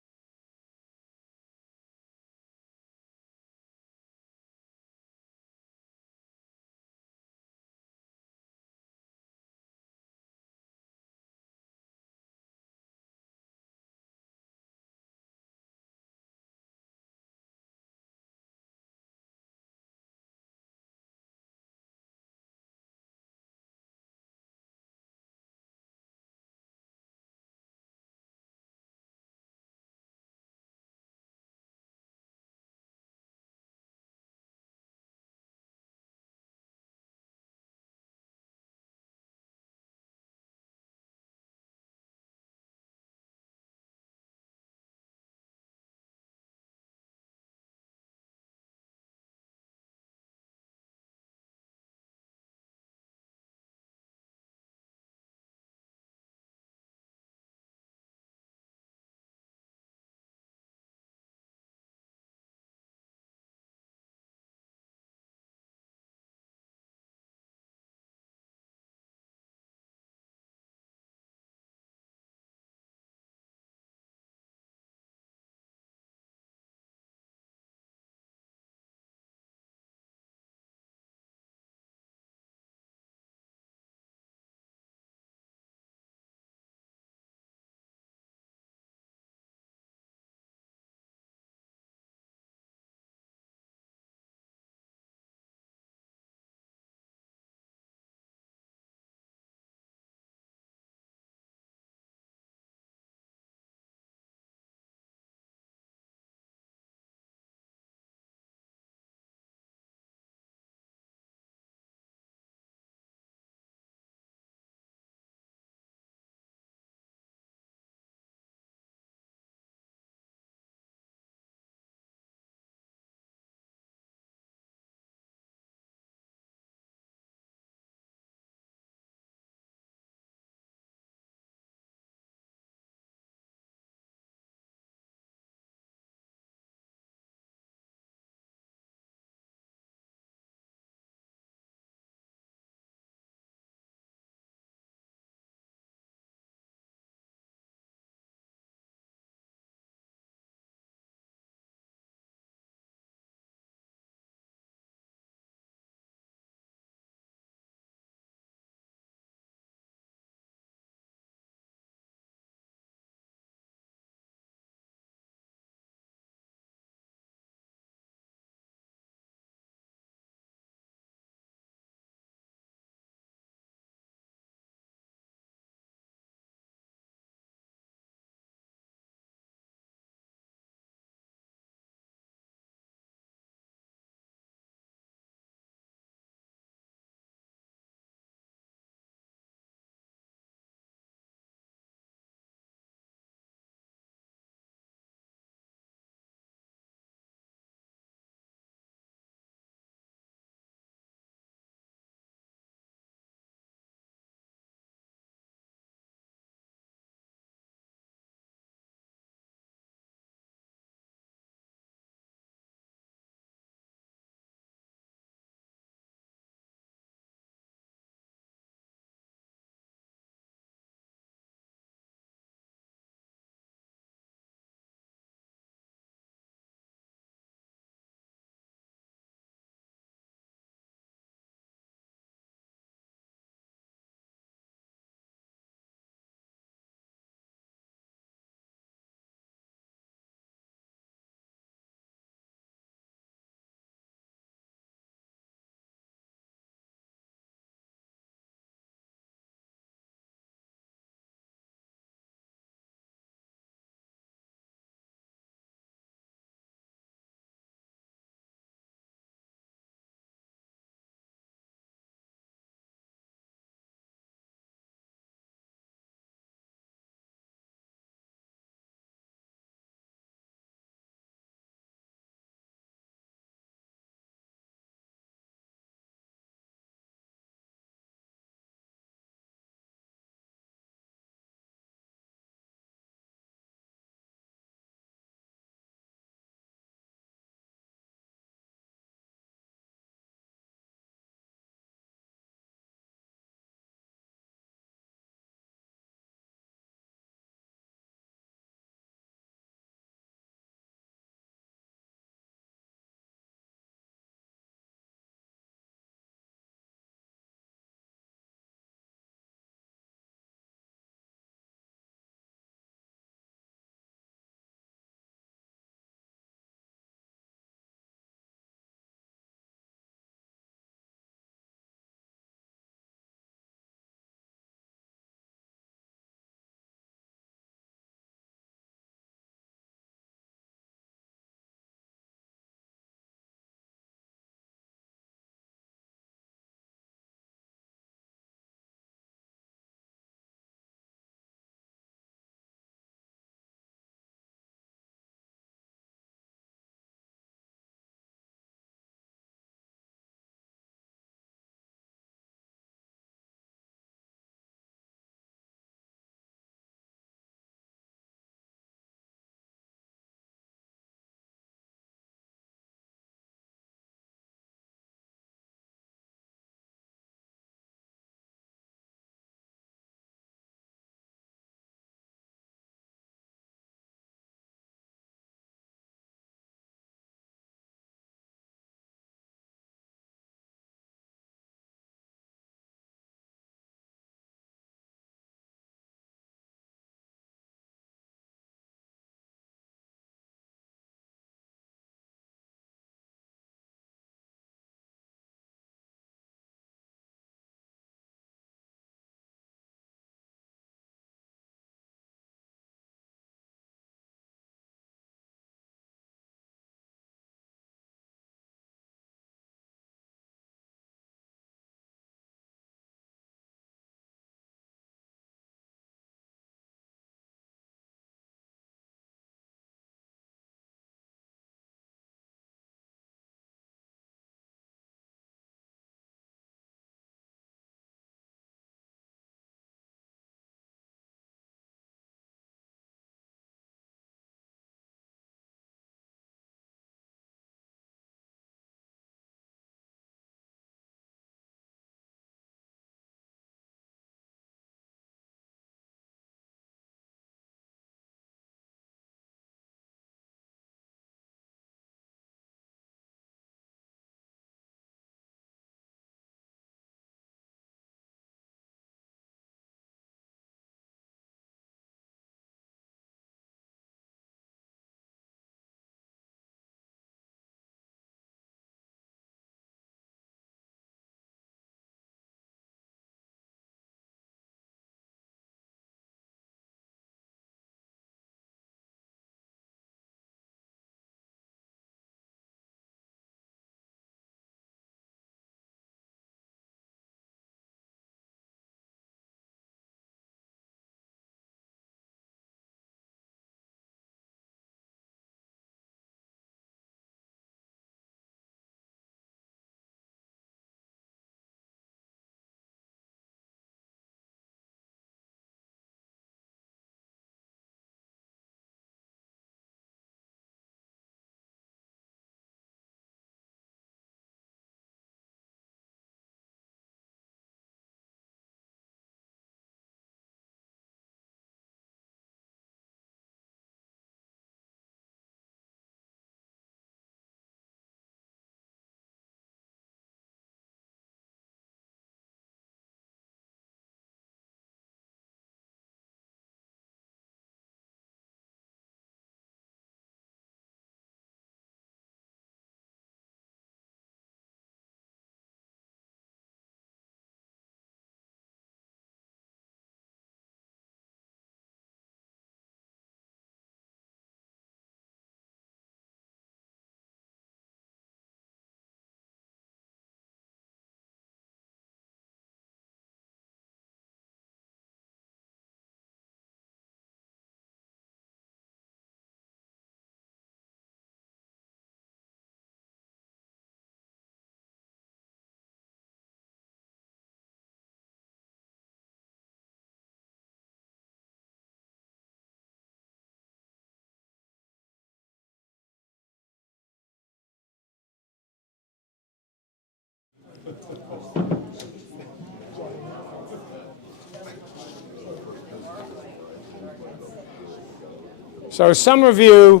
So some of you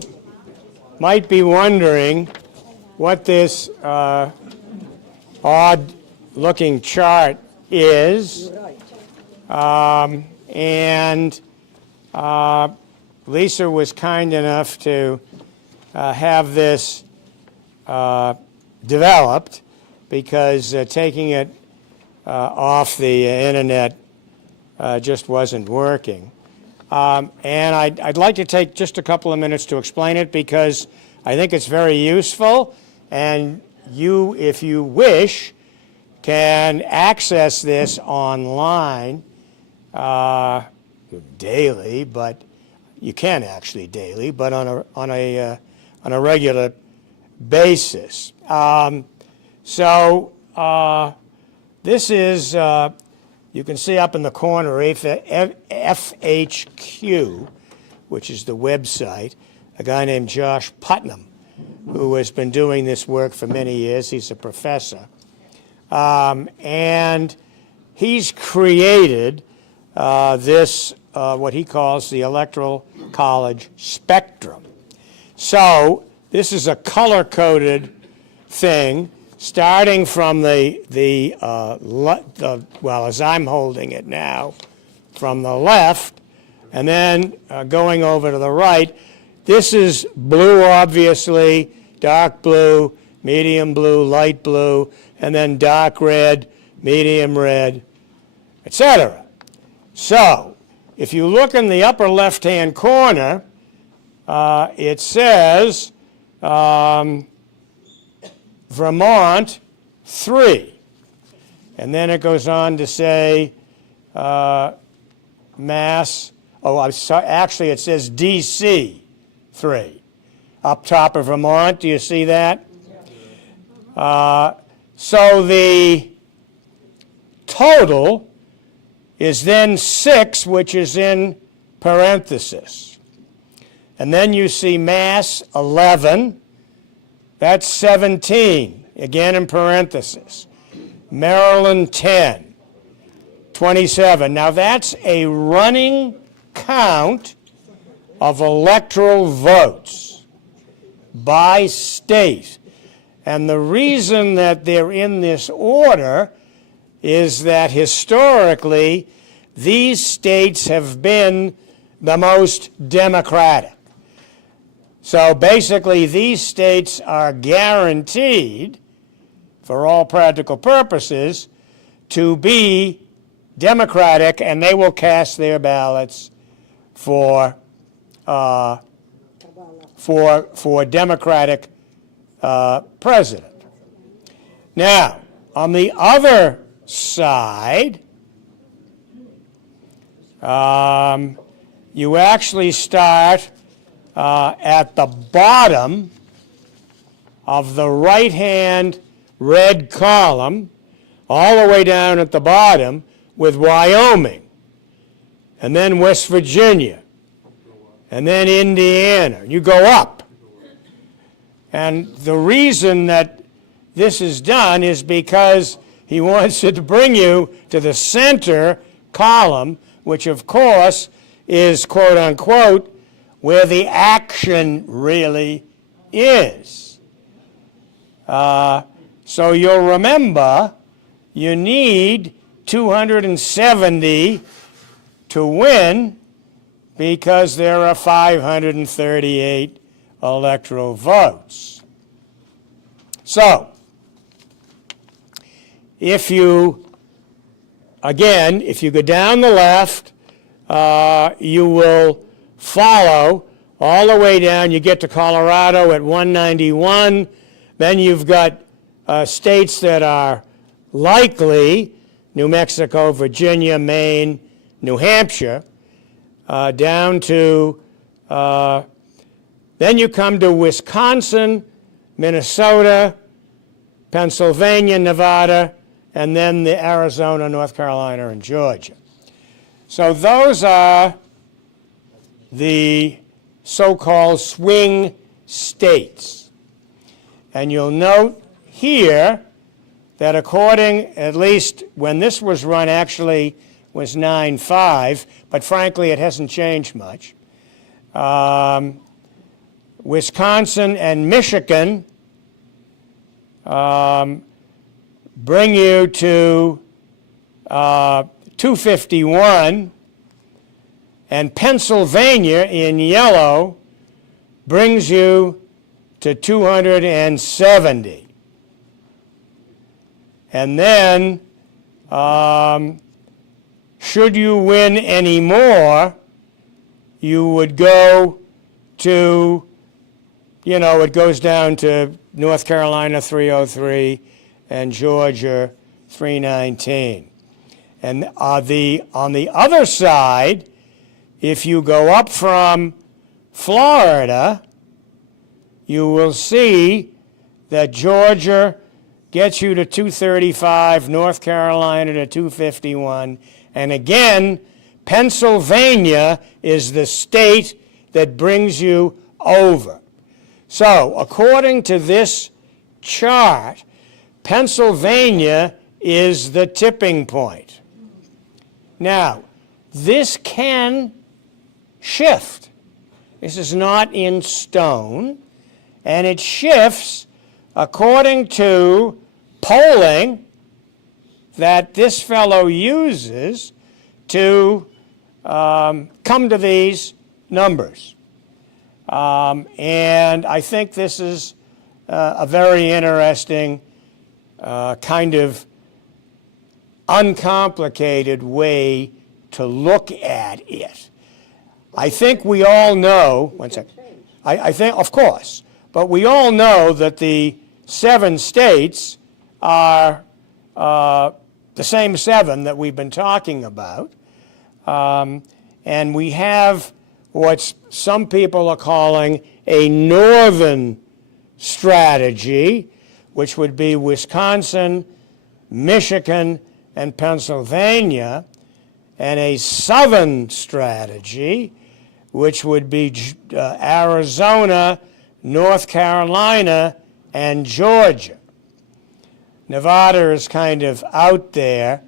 might be wondering what this odd-looking chart is. And Lisa was kind enough to have this developed because taking it off the internet just wasn't working. And I'd like to take just a couple of minutes to explain it because I think it's very useful, and you, if you wish, can access this online daily, but you can actually daily, but on a regular basis. This is, you can see up in the corner, FHQ, which is the website, a guy named Josh Putnam, who has been doing this work for many years. He's a professor. And he's created this, what he calls the Electoral College spectrum. So this is a color-coded thing, starting from well, as I'm holding it now, from the left, and then going over to the right. This is blue, obviously, dark blue, medium blue, light blue, and then dark red, medium red, etc. So, if you look in the upper left-hand corner, it says Vermont 3. And then it goes on to say Mass, oh, I'm sorry, actually it says DC 3. Up top of Vermont, do you see that? So the total is then 6, which is in parenthesis. And then you see Mass 11, that's 17, again in parenthesis. Maryland 10, 27. Now that's a running count of electoral votes by state. And the reason that they're in this order is that historically these states have been the most democratic. So basically these states are guaranteed, for all practical purposes, to be democratic, and they will cast their ballots for Democratic president. Now, on the other side, you actually start at the bottom of the right-hand red column, all the way down at the bottom with Wyoming, and then West Virginia, and then Indiana. You go up. And the reason that this is done is because he wants it to bring you to the center column, which of course is, quote unquote, where the action really is. So you'll remember you need 270 to win because there are 538 electoral votes. So, if you go down the left, you will follow all the way down. You get to Colorado at 191. Then you've got states that are likely New Mexico, Virginia, Maine, New Hampshire, down to, then you come to Wisconsin, Minnesota, Pennsylvania, Nevada, and then the Arizona, North Carolina, and Georgia. So those are the so-called swing states. And you'll note here that according, at least when this was run, actually was 9-5, but frankly it hasn't changed much. Wisconsin and Michigan bring you to 251, and Pennsylvania in yellow brings you to 270. And then, should you win any more, you would go to, it goes down to North Carolina 303 and Georgia 319. And on the other side, if you go up from Florida, you will see that Georgia gets you to 235, North Carolina to 251, and again, Pennsylvania is the state that brings you over. So, according to this chart, Pennsylvania is the tipping point. Now, this can shift. This is not in stone, and it shifts according to polling that this fellow uses to come to these numbers. And I think this is a very interesting kind of uncomplicated way to look at it. I think we all know, one second, I think, of course, but we all know that the 7 states are the same 7 that we've been talking about. And we have what some people are calling a northern strategy, which would be Wisconsin, Michigan, and Pennsylvania, and a southern strategy, which would be Arizona, North Carolina, and Georgia. Nevada is kind of out there,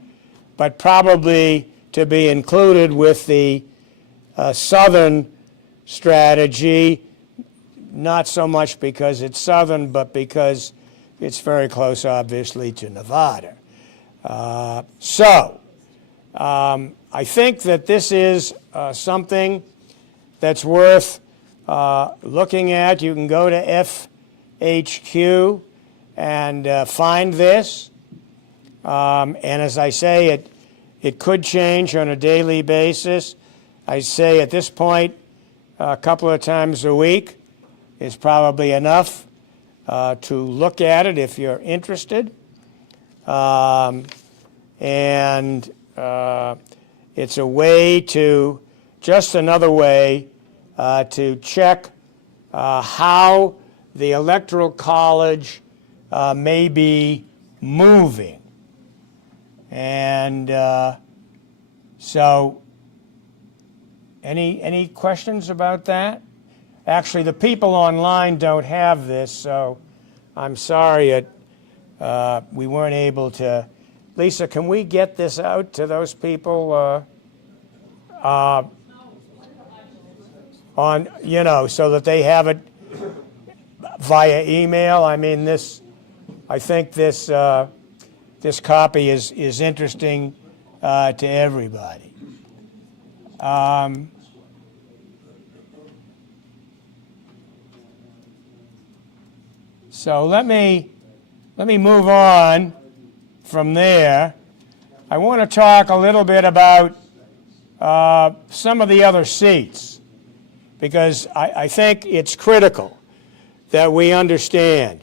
but probably to be included with the southern strategy, not so much because it's southern, but because it's very close, obviously, to Nevada. I think that this is something that's worth looking at. You can go to FHQ and find this. And as I say, it could change on a daily basis. I say at this point, a couple of times a week is probably enough to look at it if you're interested. And it's a way to, just another way to check how the Electoral College may be moving. And so, any questions about that? Actually, the people online don't have this, so I'm sorry we weren't able to. Lisa, can we get this out to those people on, so that they have it via email? I mean, I think this copy is interesting to everybody. So let me move on from there. I want to talk a little bit about some of the other seats, because I think it's critical that we understand.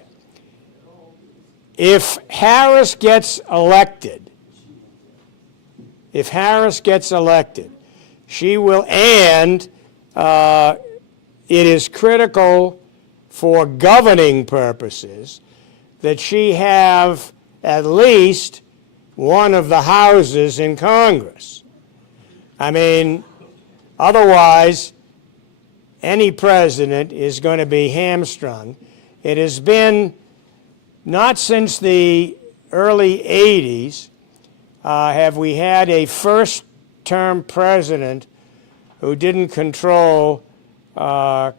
If Harris gets elected, she will, and it is critical for governing purposes that she have at least one of the houses in Congress. I mean, otherwise, any president is going to be hamstrung. It has been, not since the early 80s, have we had a first-term president who didn't control some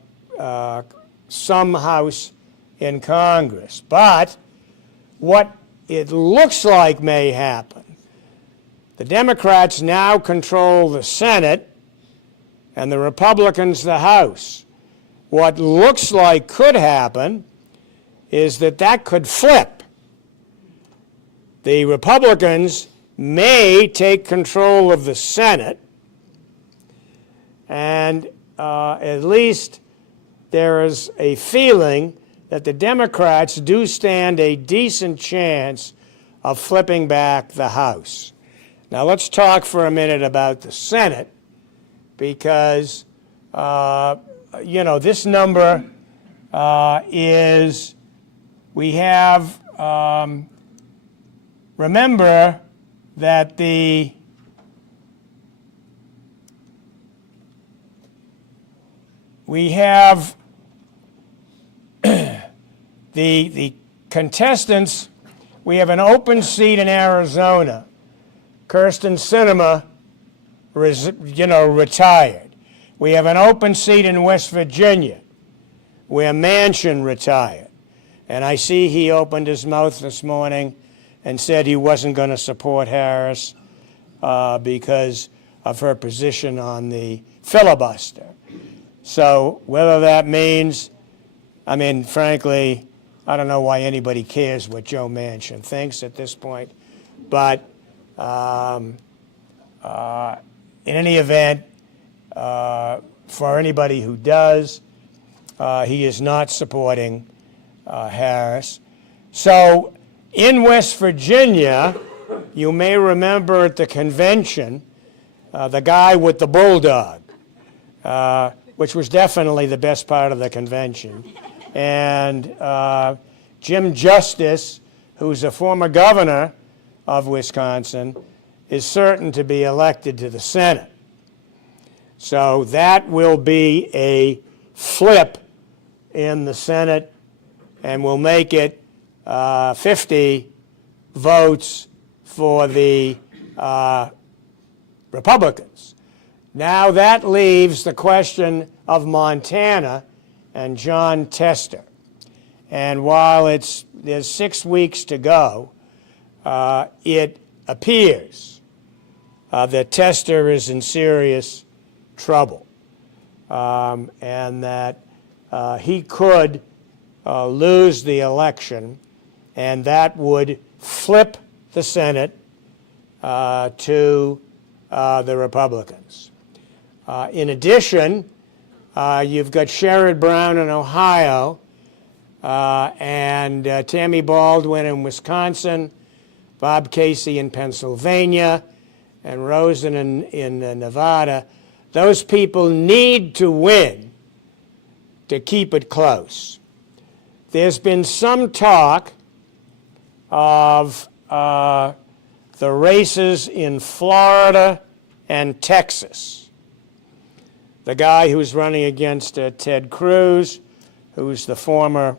House in Congress. But what it looks like may happen, the Democrats now control the Senate and the Republicans the House. What looks like could happen is that could flip. The Republicans may take control of the Senate, and at least there is a feeling that the Democrats do stand a decent chance of flipping back the House. Now let's talk for a minute about the Senate, because this number is, we have, remember that we have the contestants. We have an open seat in Arizona. Kirsten Sinema, retired. We have an open seat in West Virginia, where Manchin retired. And I see he opened his mouth this morning and said he wasn't going to support Harris because of her position on the filibuster. So whether that means, frankly, I don't know why anybody cares what Joe Manchin thinks at this point. But in any event, for anybody who does, he is not supporting Harris. So in West Virginia, you may remember at the convention, the guy with the bulldog, which was definitely the best part of the convention, and Jim Justice, who's a former governor of Wisconsin, is certain to be elected to the Senate. So that will be a flip in the Senate, and will make it 50 votes for the Republicans. Now that leaves the question of Montana and John Tester. And while there's 6 weeks to go, it appears that Tester is in serious trouble, and that he could lose the election, and that would flip the Senate to the Republicans. In addition, you've got Sherrod Brown in Ohio, and Tammy Baldwin in Wisconsin, Bob Casey in Pennsylvania, and Rosen in Nevada. Those people need to win to keep it close. There's been some talk of the races in Florida and Texas. The guy who's running against Ted Cruz, who's the former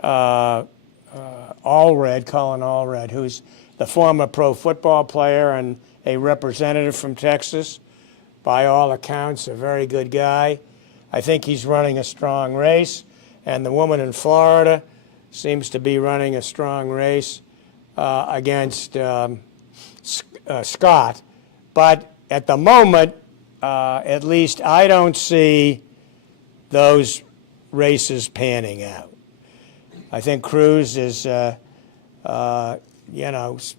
Colin Allred, who's the former pro football player and a representative from Texas, by all accounts, a very good guy. I think he's running a strong race. And the woman in Florida seems to be running a strong race against Scott. But at the moment, at least, I don't see those races panning out. I think Cruz is,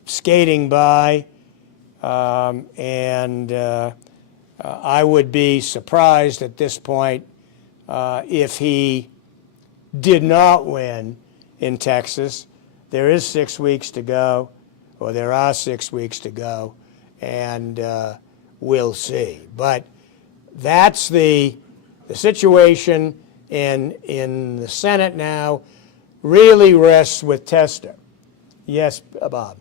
skating by, and I would be surprised at this point if he did not win in Texas. There is 6 weeks to go, or there are 6 weeks to go, and we'll see. But that's the situation in the Senate now. Really rests with Tester. Yes, Bob.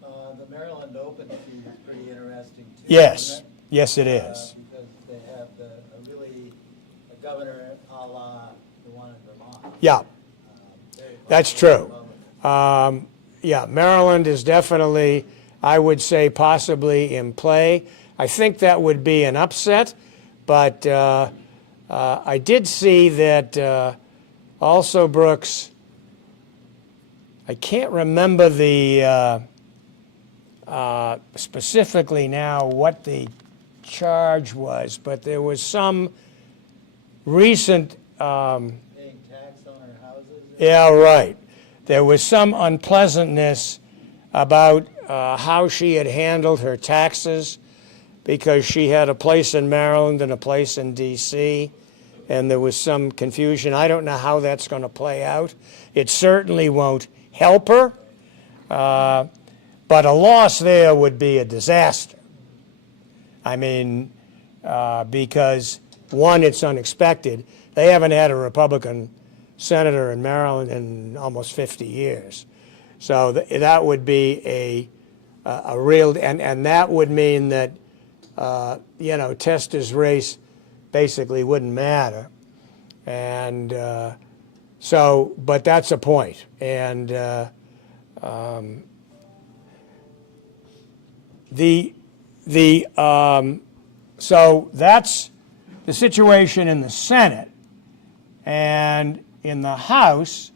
The Maryland Open seems pretty interesting too. Yes, doesn't it? yes, it is. Because they have a governor a la the one in Vermont. Yeah, Very that's true. Yeah, Maryland is definitely, I would say, possibly in play. I think that would be an upset, but I did see that also Brooks, I can't remember the specifically now what the charge was, but there was some recent, Paying tax on our houses. yeah, right. There was some unpleasantness about how she had handled her taxes because she had a place in Maryland and a place in D.C., and there was some confusion. I don't know how that's going to play out. It certainly won't help her, but a loss there would be a disaster. I mean, because, one, it's unexpected. They haven't had a Republican senator in Maryland in almost 50 years. So that would be a real, and that would mean that, Tester's race basically wouldn't matter. And so, but that's a point. And so that's the situation in the Senate. And in the House,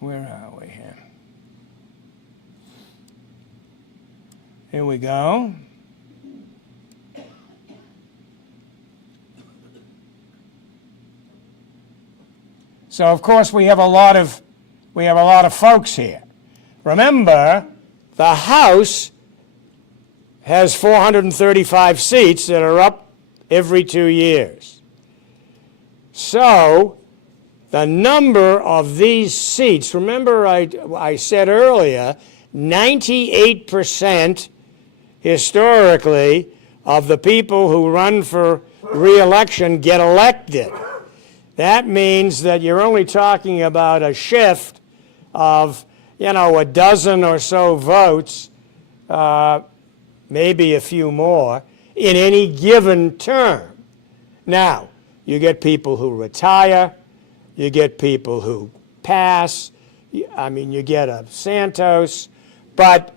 where are we here? Here we go. So of course we have a lot of folks here. Remember, the House has 435 seats that are up every 2 years. So the number of these seats, remember I said earlier, 98% historically of the people who run for re-election get elected. That means that you're only talking about a shift of, a dozen or so votes, maybe a few more, in any given term. Now, you get people who retire, you get people who pass, you get a Santos, but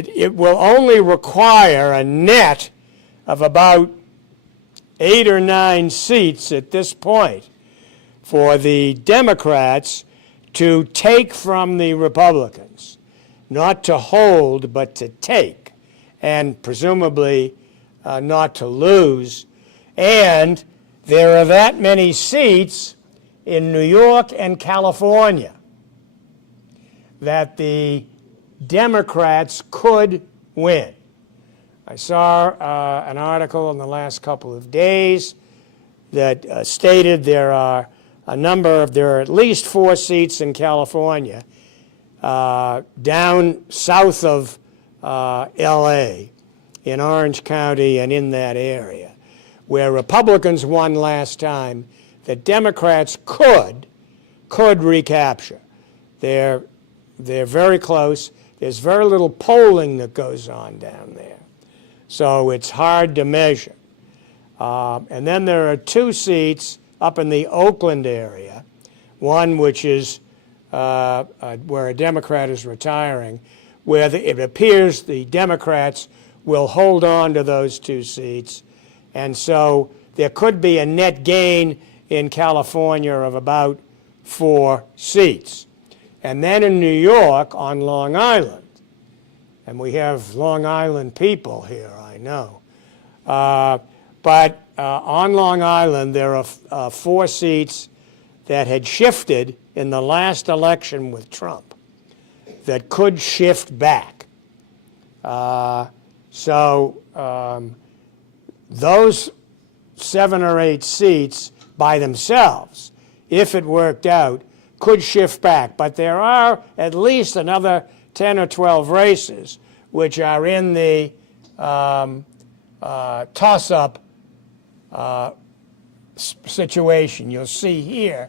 it will only require a net of about 8 or 9 seats at this point for the Democrats to take from the Republicans, not to hold, but to take, and presumably not to lose. And there are that many seats in New York and California that the Democrats could win. I saw an article in the last couple of days that stated there are at least 4 seats in California down south of L.A., in Orange County and in that area, where Republicans won last time, that Democrats could recapture. They're very close. There's very little polling that goes on down there, so it's hard to measure. And then there are 2 seats up in the Oakland area, one which is where a Democrat is retiring, where it appears the Democrats will hold on to those 2 seats. And so there could be a net gain in California of about 4 seats. And then in New York, on Long Island, and we have Long Island people here, I know, but on Long Island there are 4 seats that had shifted in the last election with Trump that could shift back. So those 7 or 8 seats by themselves, if it worked out, could shift back. But there are at least another 10 or 12 races which are in the toss-up situation. You'll see here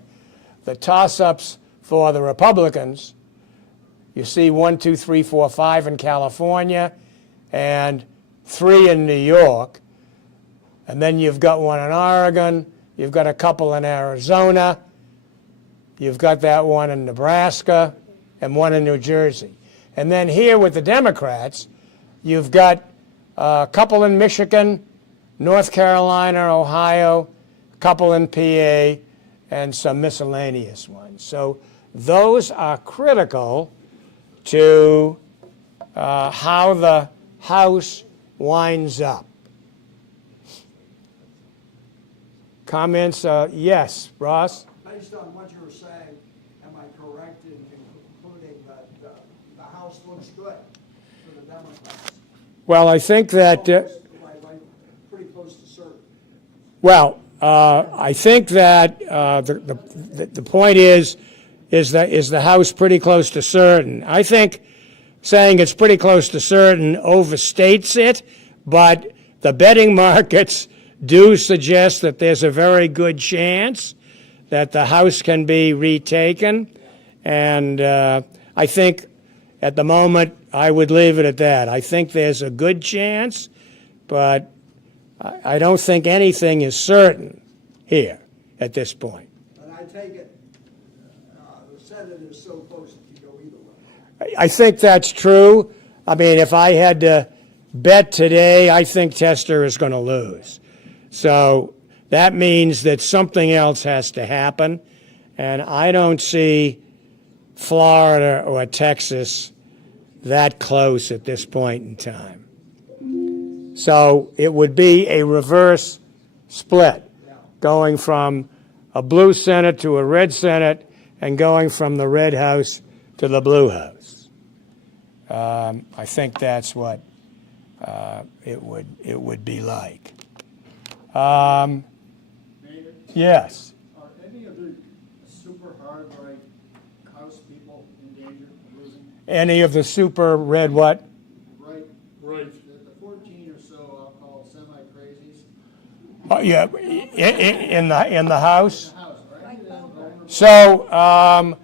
the toss-ups for the Republicans. You see 1, 2, 3, 4, 5 in California and 3 in New York. And then you've got one in Oregon You've got a couple in Arizona. You've got that one in Nebraska and one in New Jersey. And then here with the Democrats, you've got a couple in Michigan, North Carolina, Ohio, a couple in PA, and some miscellaneous ones. So those are critical to how the House winds up. Comments? Yes, Ross? Based on what you were saying, am I correct in concluding that the House looks good for the Democrats? Well, I think that, Pretty close to certain. well, I think that the point is the House pretty close to certain? I think saying it's pretty close to certain overstates it, but the betting markets do suggest that there's a very good chance that the House can be retaken, and I think at the moment I would leave it at that. I think there's a good chance, but I don't think anything is certain here at this point. And I take it the Senate is so close it can go either way. I think that's true. I mean, if I had to bet today, I think Tester is going to lose. So that means that something else has to happen, and I don't see Florida or Texas that close at this point in time. So it would be a reverse split, going from a blue Senate to a red Senate and going from the red House to the blue House. I think that's what it would be like. Maynard, Yes. are any of the super hard right House people in danger of losing? Any of the super red what? Right, Right. the 14 or so I'll call semi-crazies Oh, yeah, in the House. in the House, right? So,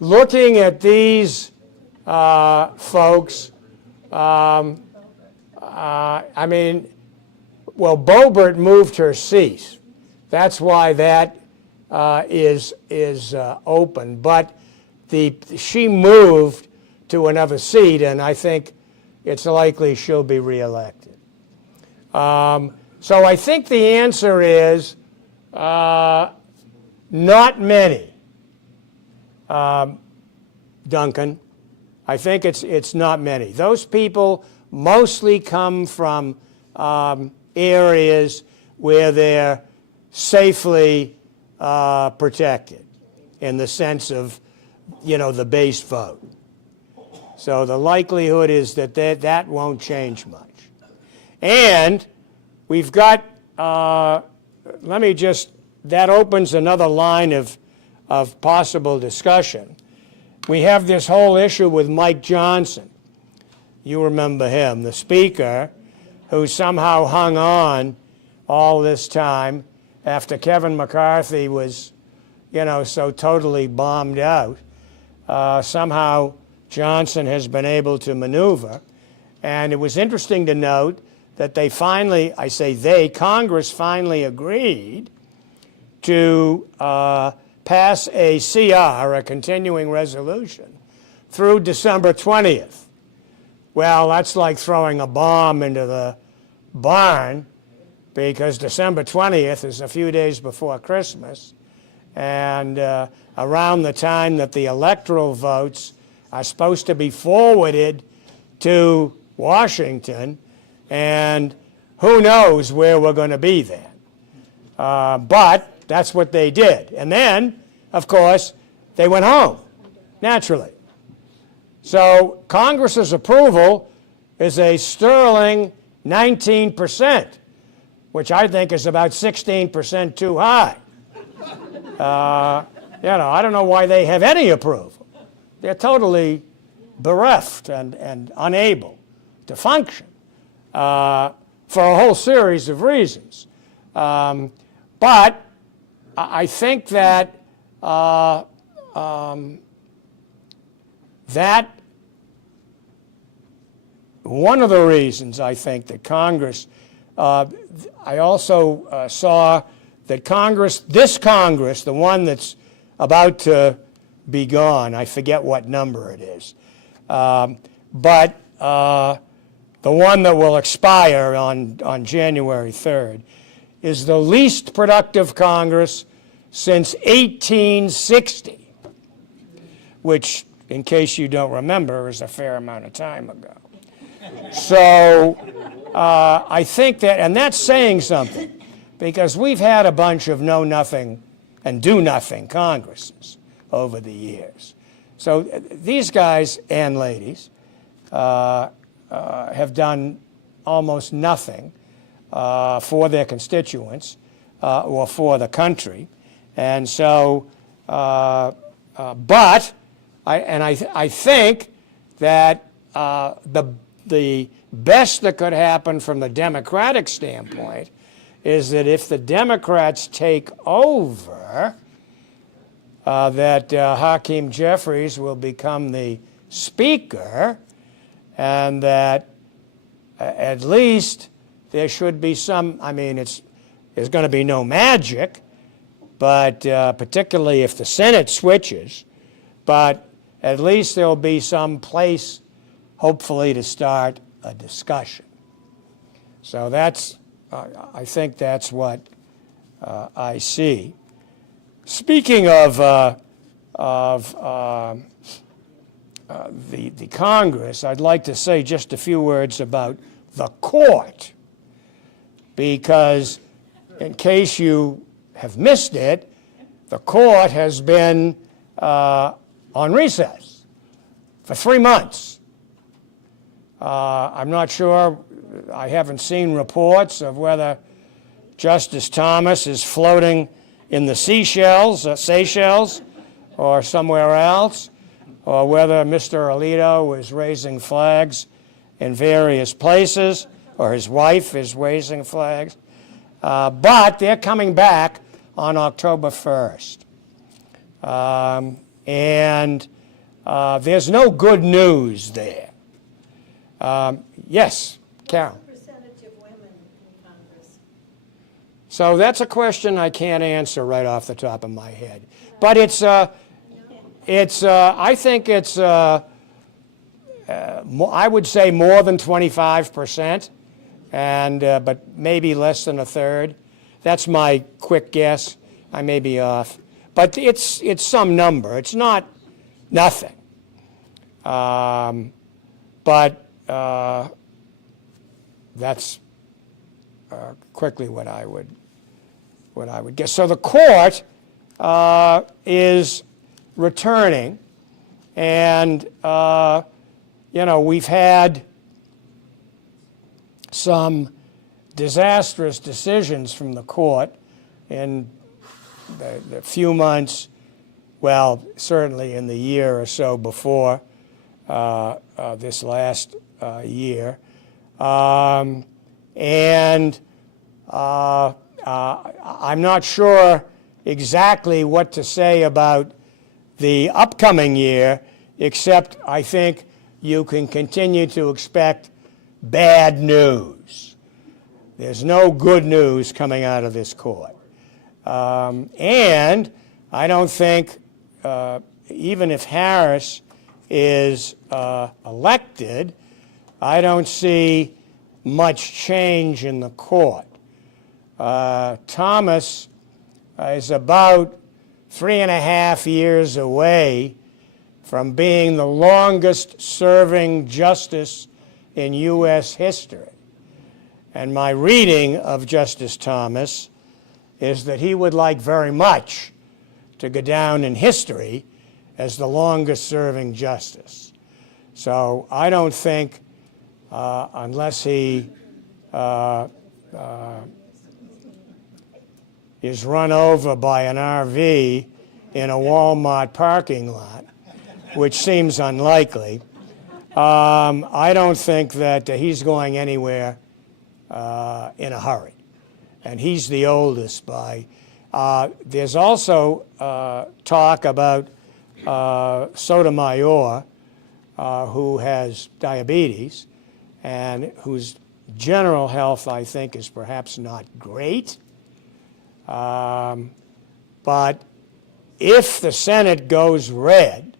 looking at these folks, I mean, well, Boebert moved her seat. That's why that is open. But she moved to another seat, and I think it's likely she'll be reelected. So I think the answer is not many, Duncan. I think it's not many. Those people mostly come from areas where they're safely protected in the sense of, the base vote. So the likelihood is that won't change much. And we've got, that opens another line of possible discussion. We have this whole issue with Mike Johnson. You remember him, the speaker, who somehow hung on all this time after Kevin McCarthy was, so totally bombed out. Somehow Johnson has been able to maneuver. And it was interesting to note that they finally, Congress finally agreed to pass a CR, a continuing resolution, through December 20th. Well, that's like throwing a bomb into the barn, because December 20th is a few days before Christmas, and around the time that the electoral votes are supposed to be forwarded to Washington, and who knows where we're going to be then. But that's what they did. And then, of course, they went home, naturally. So Congress's approval is a sterling 19%, which I think is about 16% too high. I don't know why they have any approval. They're totally bereft and unable to function for a whole series of reasons. But I think that that one of the reasons I think that Congress, I also saw that this Congress, the one that's about to be gone, I forget what number it is, but the one that will expire on January 3rd, is the least productive Congress since 1860, which, in case you don't remember, is a fair amount of time ago. So I think that, and that's saying something, because we've had a bunch of know-nothing and do-nothing Congresses over the years. So these guys and ladies have done almost nothing for their constituents or for the country. And so, but I think that the best that could happen from the Democratic standpoint is that if the Democrats take over, that Hakeem Jeffries will become the Speaker, and that at least there should be some, I mean, there's going to be no magic, but particularly if the Senate switches, but at least there'll be some place, hopefully, to start a discussion. So that's, I think that's what I see. Speaking of the Congress, I'd like to say just a few words about the court, because in case you have missed it, the court has been on recess for 3 months. I'm not sure, I haven't seen reports of whether Justice Thomas is floating in the Seychelles or somewhere else, or whether Mr. Alito is raising flags in various places, or his wife is raising flags. But they're coming back on October 1st. And there's no good news there. Yes, Carol. What percentage of women in Congress? So that's a question I can't answer right off the top of my head. But I think it's, I would say more than 25%, and but maybe less than a third. That's my quick guess. I may be off, but it's some number. It's not nothing. But that's quickly what I would guess. So the court is returning, and you know, we've had some disastrous decisions from the court in the few months, well, certainly in the year or so before this last year. And I'm not sure exactly what to say about the upcoming year, except I think you can continue to expect bad news. There's no good news coming out of this court. And I don't think, even if Harris is elected, I don't see much change in the court. Thomas is about 3.5 years away from being the longest serving justice in U.S. history. And my reading of Justice Thomas is that he would like very much to go down in history as the longest serving justice. So I don't think, unless he is run over by an RV in a Walmart parking lot, which seems unlikely, I don't think that he's going anywhere in a hurry. And he's the oldest by, there's also talk about Sotomayor, who has diabetes and whose general health, I think, is perhaps not great. But if the Senate goes red,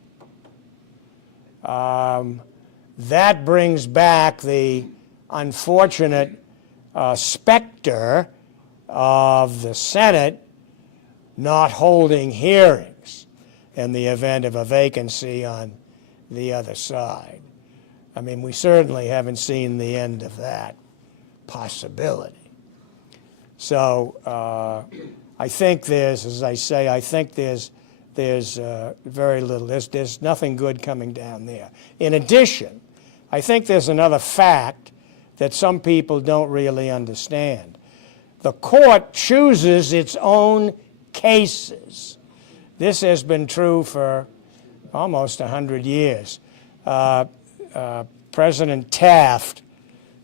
that brings back the unfortunate specter of the Senate not holding hearings in the event of a vacancy on the other side. I mean, we certainly haven't seen the end of that possibility. So I think there's, as I say, I think there's very little, there's nothing good coming down there. In addition, I think there's another fact that some people don't really understand. The court chooses its own cases. This has been true for almost 100 years. President Taft,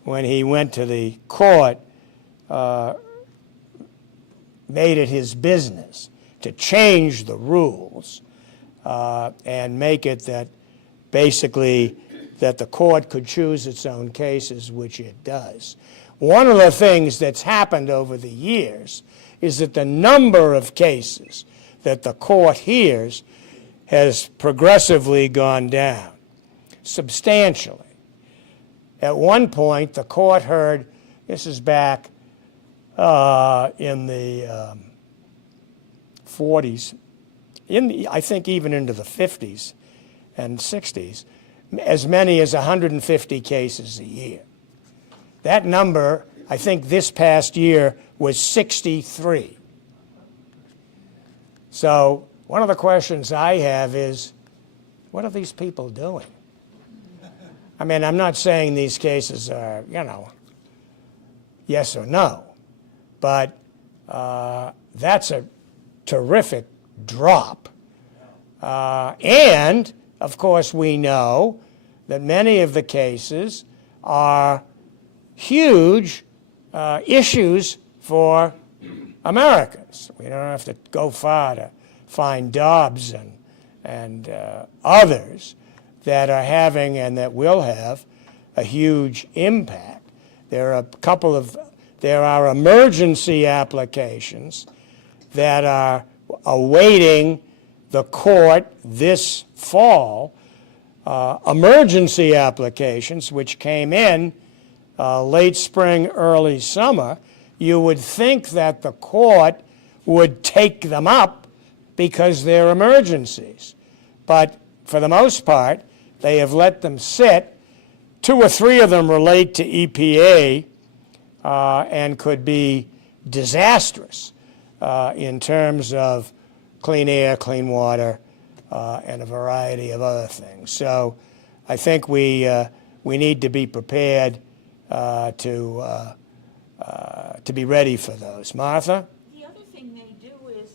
when he went to the court, made it his business to change the rules and make it that basically that the court could choose its own cases, which it does. One of the things that's happened over the years is that the number of cases that the court hears has progressively gone down, substantially. At one point, the court heard, this is back in the 40s, I think even into the 50s and 60s, as many as 150 cases a year. That number, I think this past year, was 63. So one of the questions I have is, what are these people doing? I mean, I'm not saying these cases are, yes or no, but that's a terrific drop. And, of course, we know that many of the cases are huge issues for Americans. We don't have to go far to find Dobbs and others that are having and that will have a huge impact. There are emergency applications that are awaiting the court this fall, emergency applications which came in late spring, early summer. You would think that the court would take them up because they're emergencies. But for the most part, they have let them sit. 2 or 3 of them relate to EPA and could be disastrous in terms of clean air, clean water, and a variety of other things. So I think we need to be prepared to be ready for those. Martha? The other thing they do is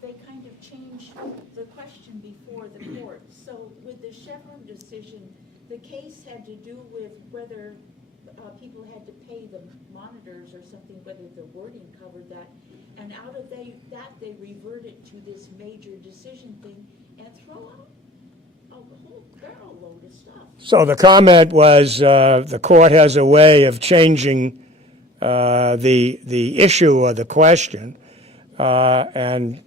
they kind of change the question before the court. So with the Chevron decision, the case had to do with whether people had to pay the monitors or something, whether the wording covered that. And out of that, they reverted to this major decision thing and throw out a whole barrel load of stuff. So the comment was the court has a way of changing the issue or the question, and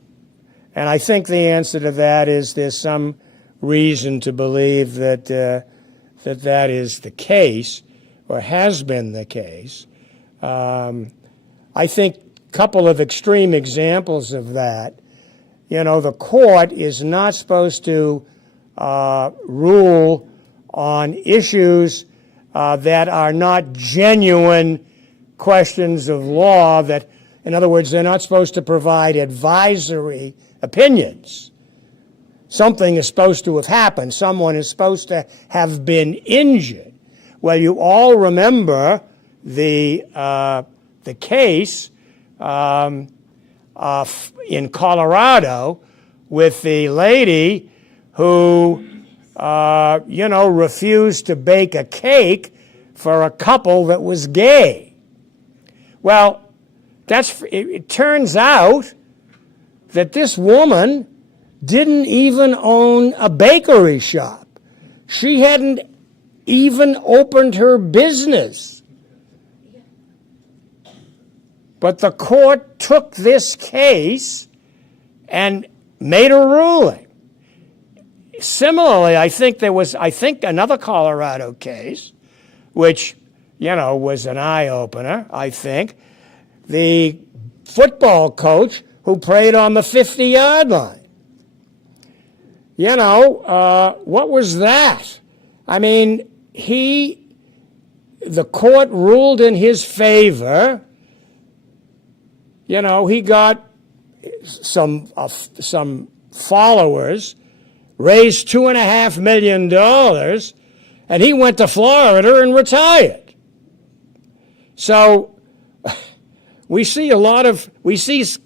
I think the answer to that is there's some reason to believe that that is the case or has been the case. I think a couple of extreme examples of that. The court is not supposed to rule on issues that are not genuine questions of law that, in other words, they're not supposed to provide advisory opinions. Something is supposed to have happened. Someone is supposed to have been injured. Well, you all remember the case in Colorado with the lady who, refused to bake a cake for a couple that was gay. Well, it turns out that this woman didn't even own a bakery shop. She hadn't even opened her business. But the court took this case and made a ruling. Similarly, I think there was, another Colorado case, which, was an eye-opener, I think. The football coach who prayed on the 50-yard line. What was that? I mean, the court ruled in his favor. He got some followers, raised $2.5 million, and he went to Florida and retired. So we see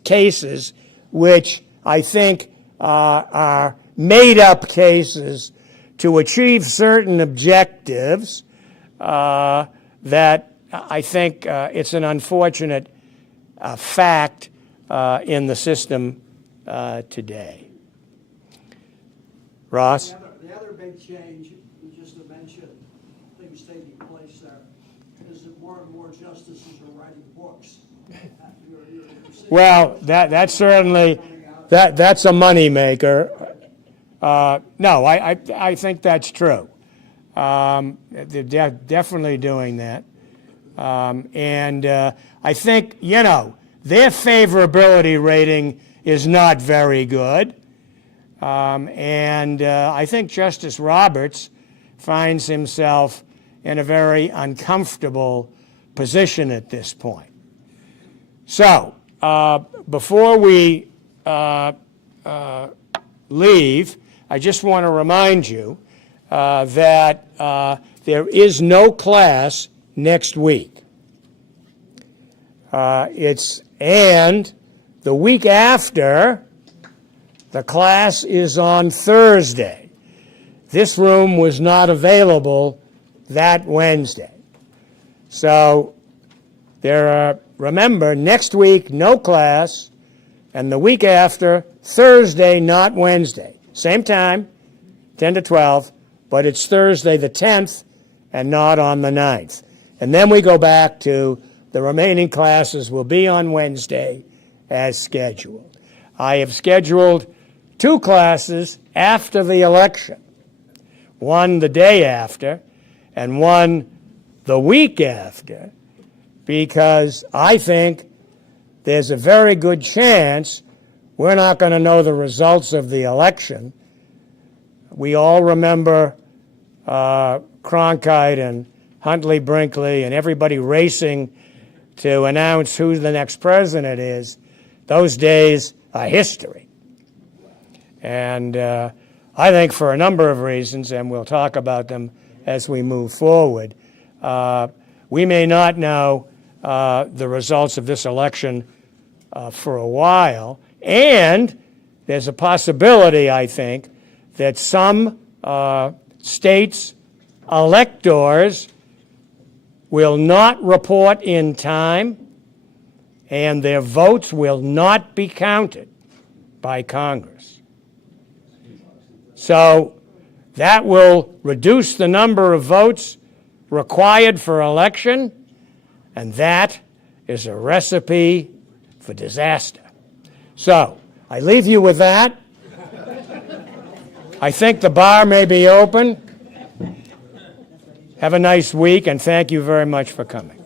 cases which I think are made-up cases to achieve certain objectives that I think it's an unfortunate fact in the system today. Ross? The other big change, just to mention, things taking place there, is that more and more justices are writing books. Well, that's certainly, that's a moneymaker. No, I think that's true. They're definitely doing that. And I think, their favorability rating is not very good. And I think Justice Roberts finds himself in a very uncomfortable position at this point. So, before we leave, I just want to remind you that there is no class next week. And the week after, the class is on Thursday. This room was not that Wednesday. So remember, next week, no class, and the week after, Thursday, not Wednesday. Same time, 10 to 12, but it's Thursday the 10th and not on the 9th. And then we go back to the remaining classes will be on Wednesday as scheduled. I have scheduled 2 classes after the election, one the day after and one the week after, because I think there's a very good chance we're not going to know the results of the election. We all remember Cronkite and Huntley Brinkley and everybody racing to announce who the next president is. Those days are history. And I think for a number of reasons, and we'll talk about them as we move forward, we may not know the results of this election for a while. And there's a possibility, I think, that some states' electors will not report in time, and their votes will not be counted by Congress. So that will reduce the number of votes required for election, and that is a recipe for disaster. So I leave you with that. I think the bar may be open. Have a nice week, and thank you very much for coming.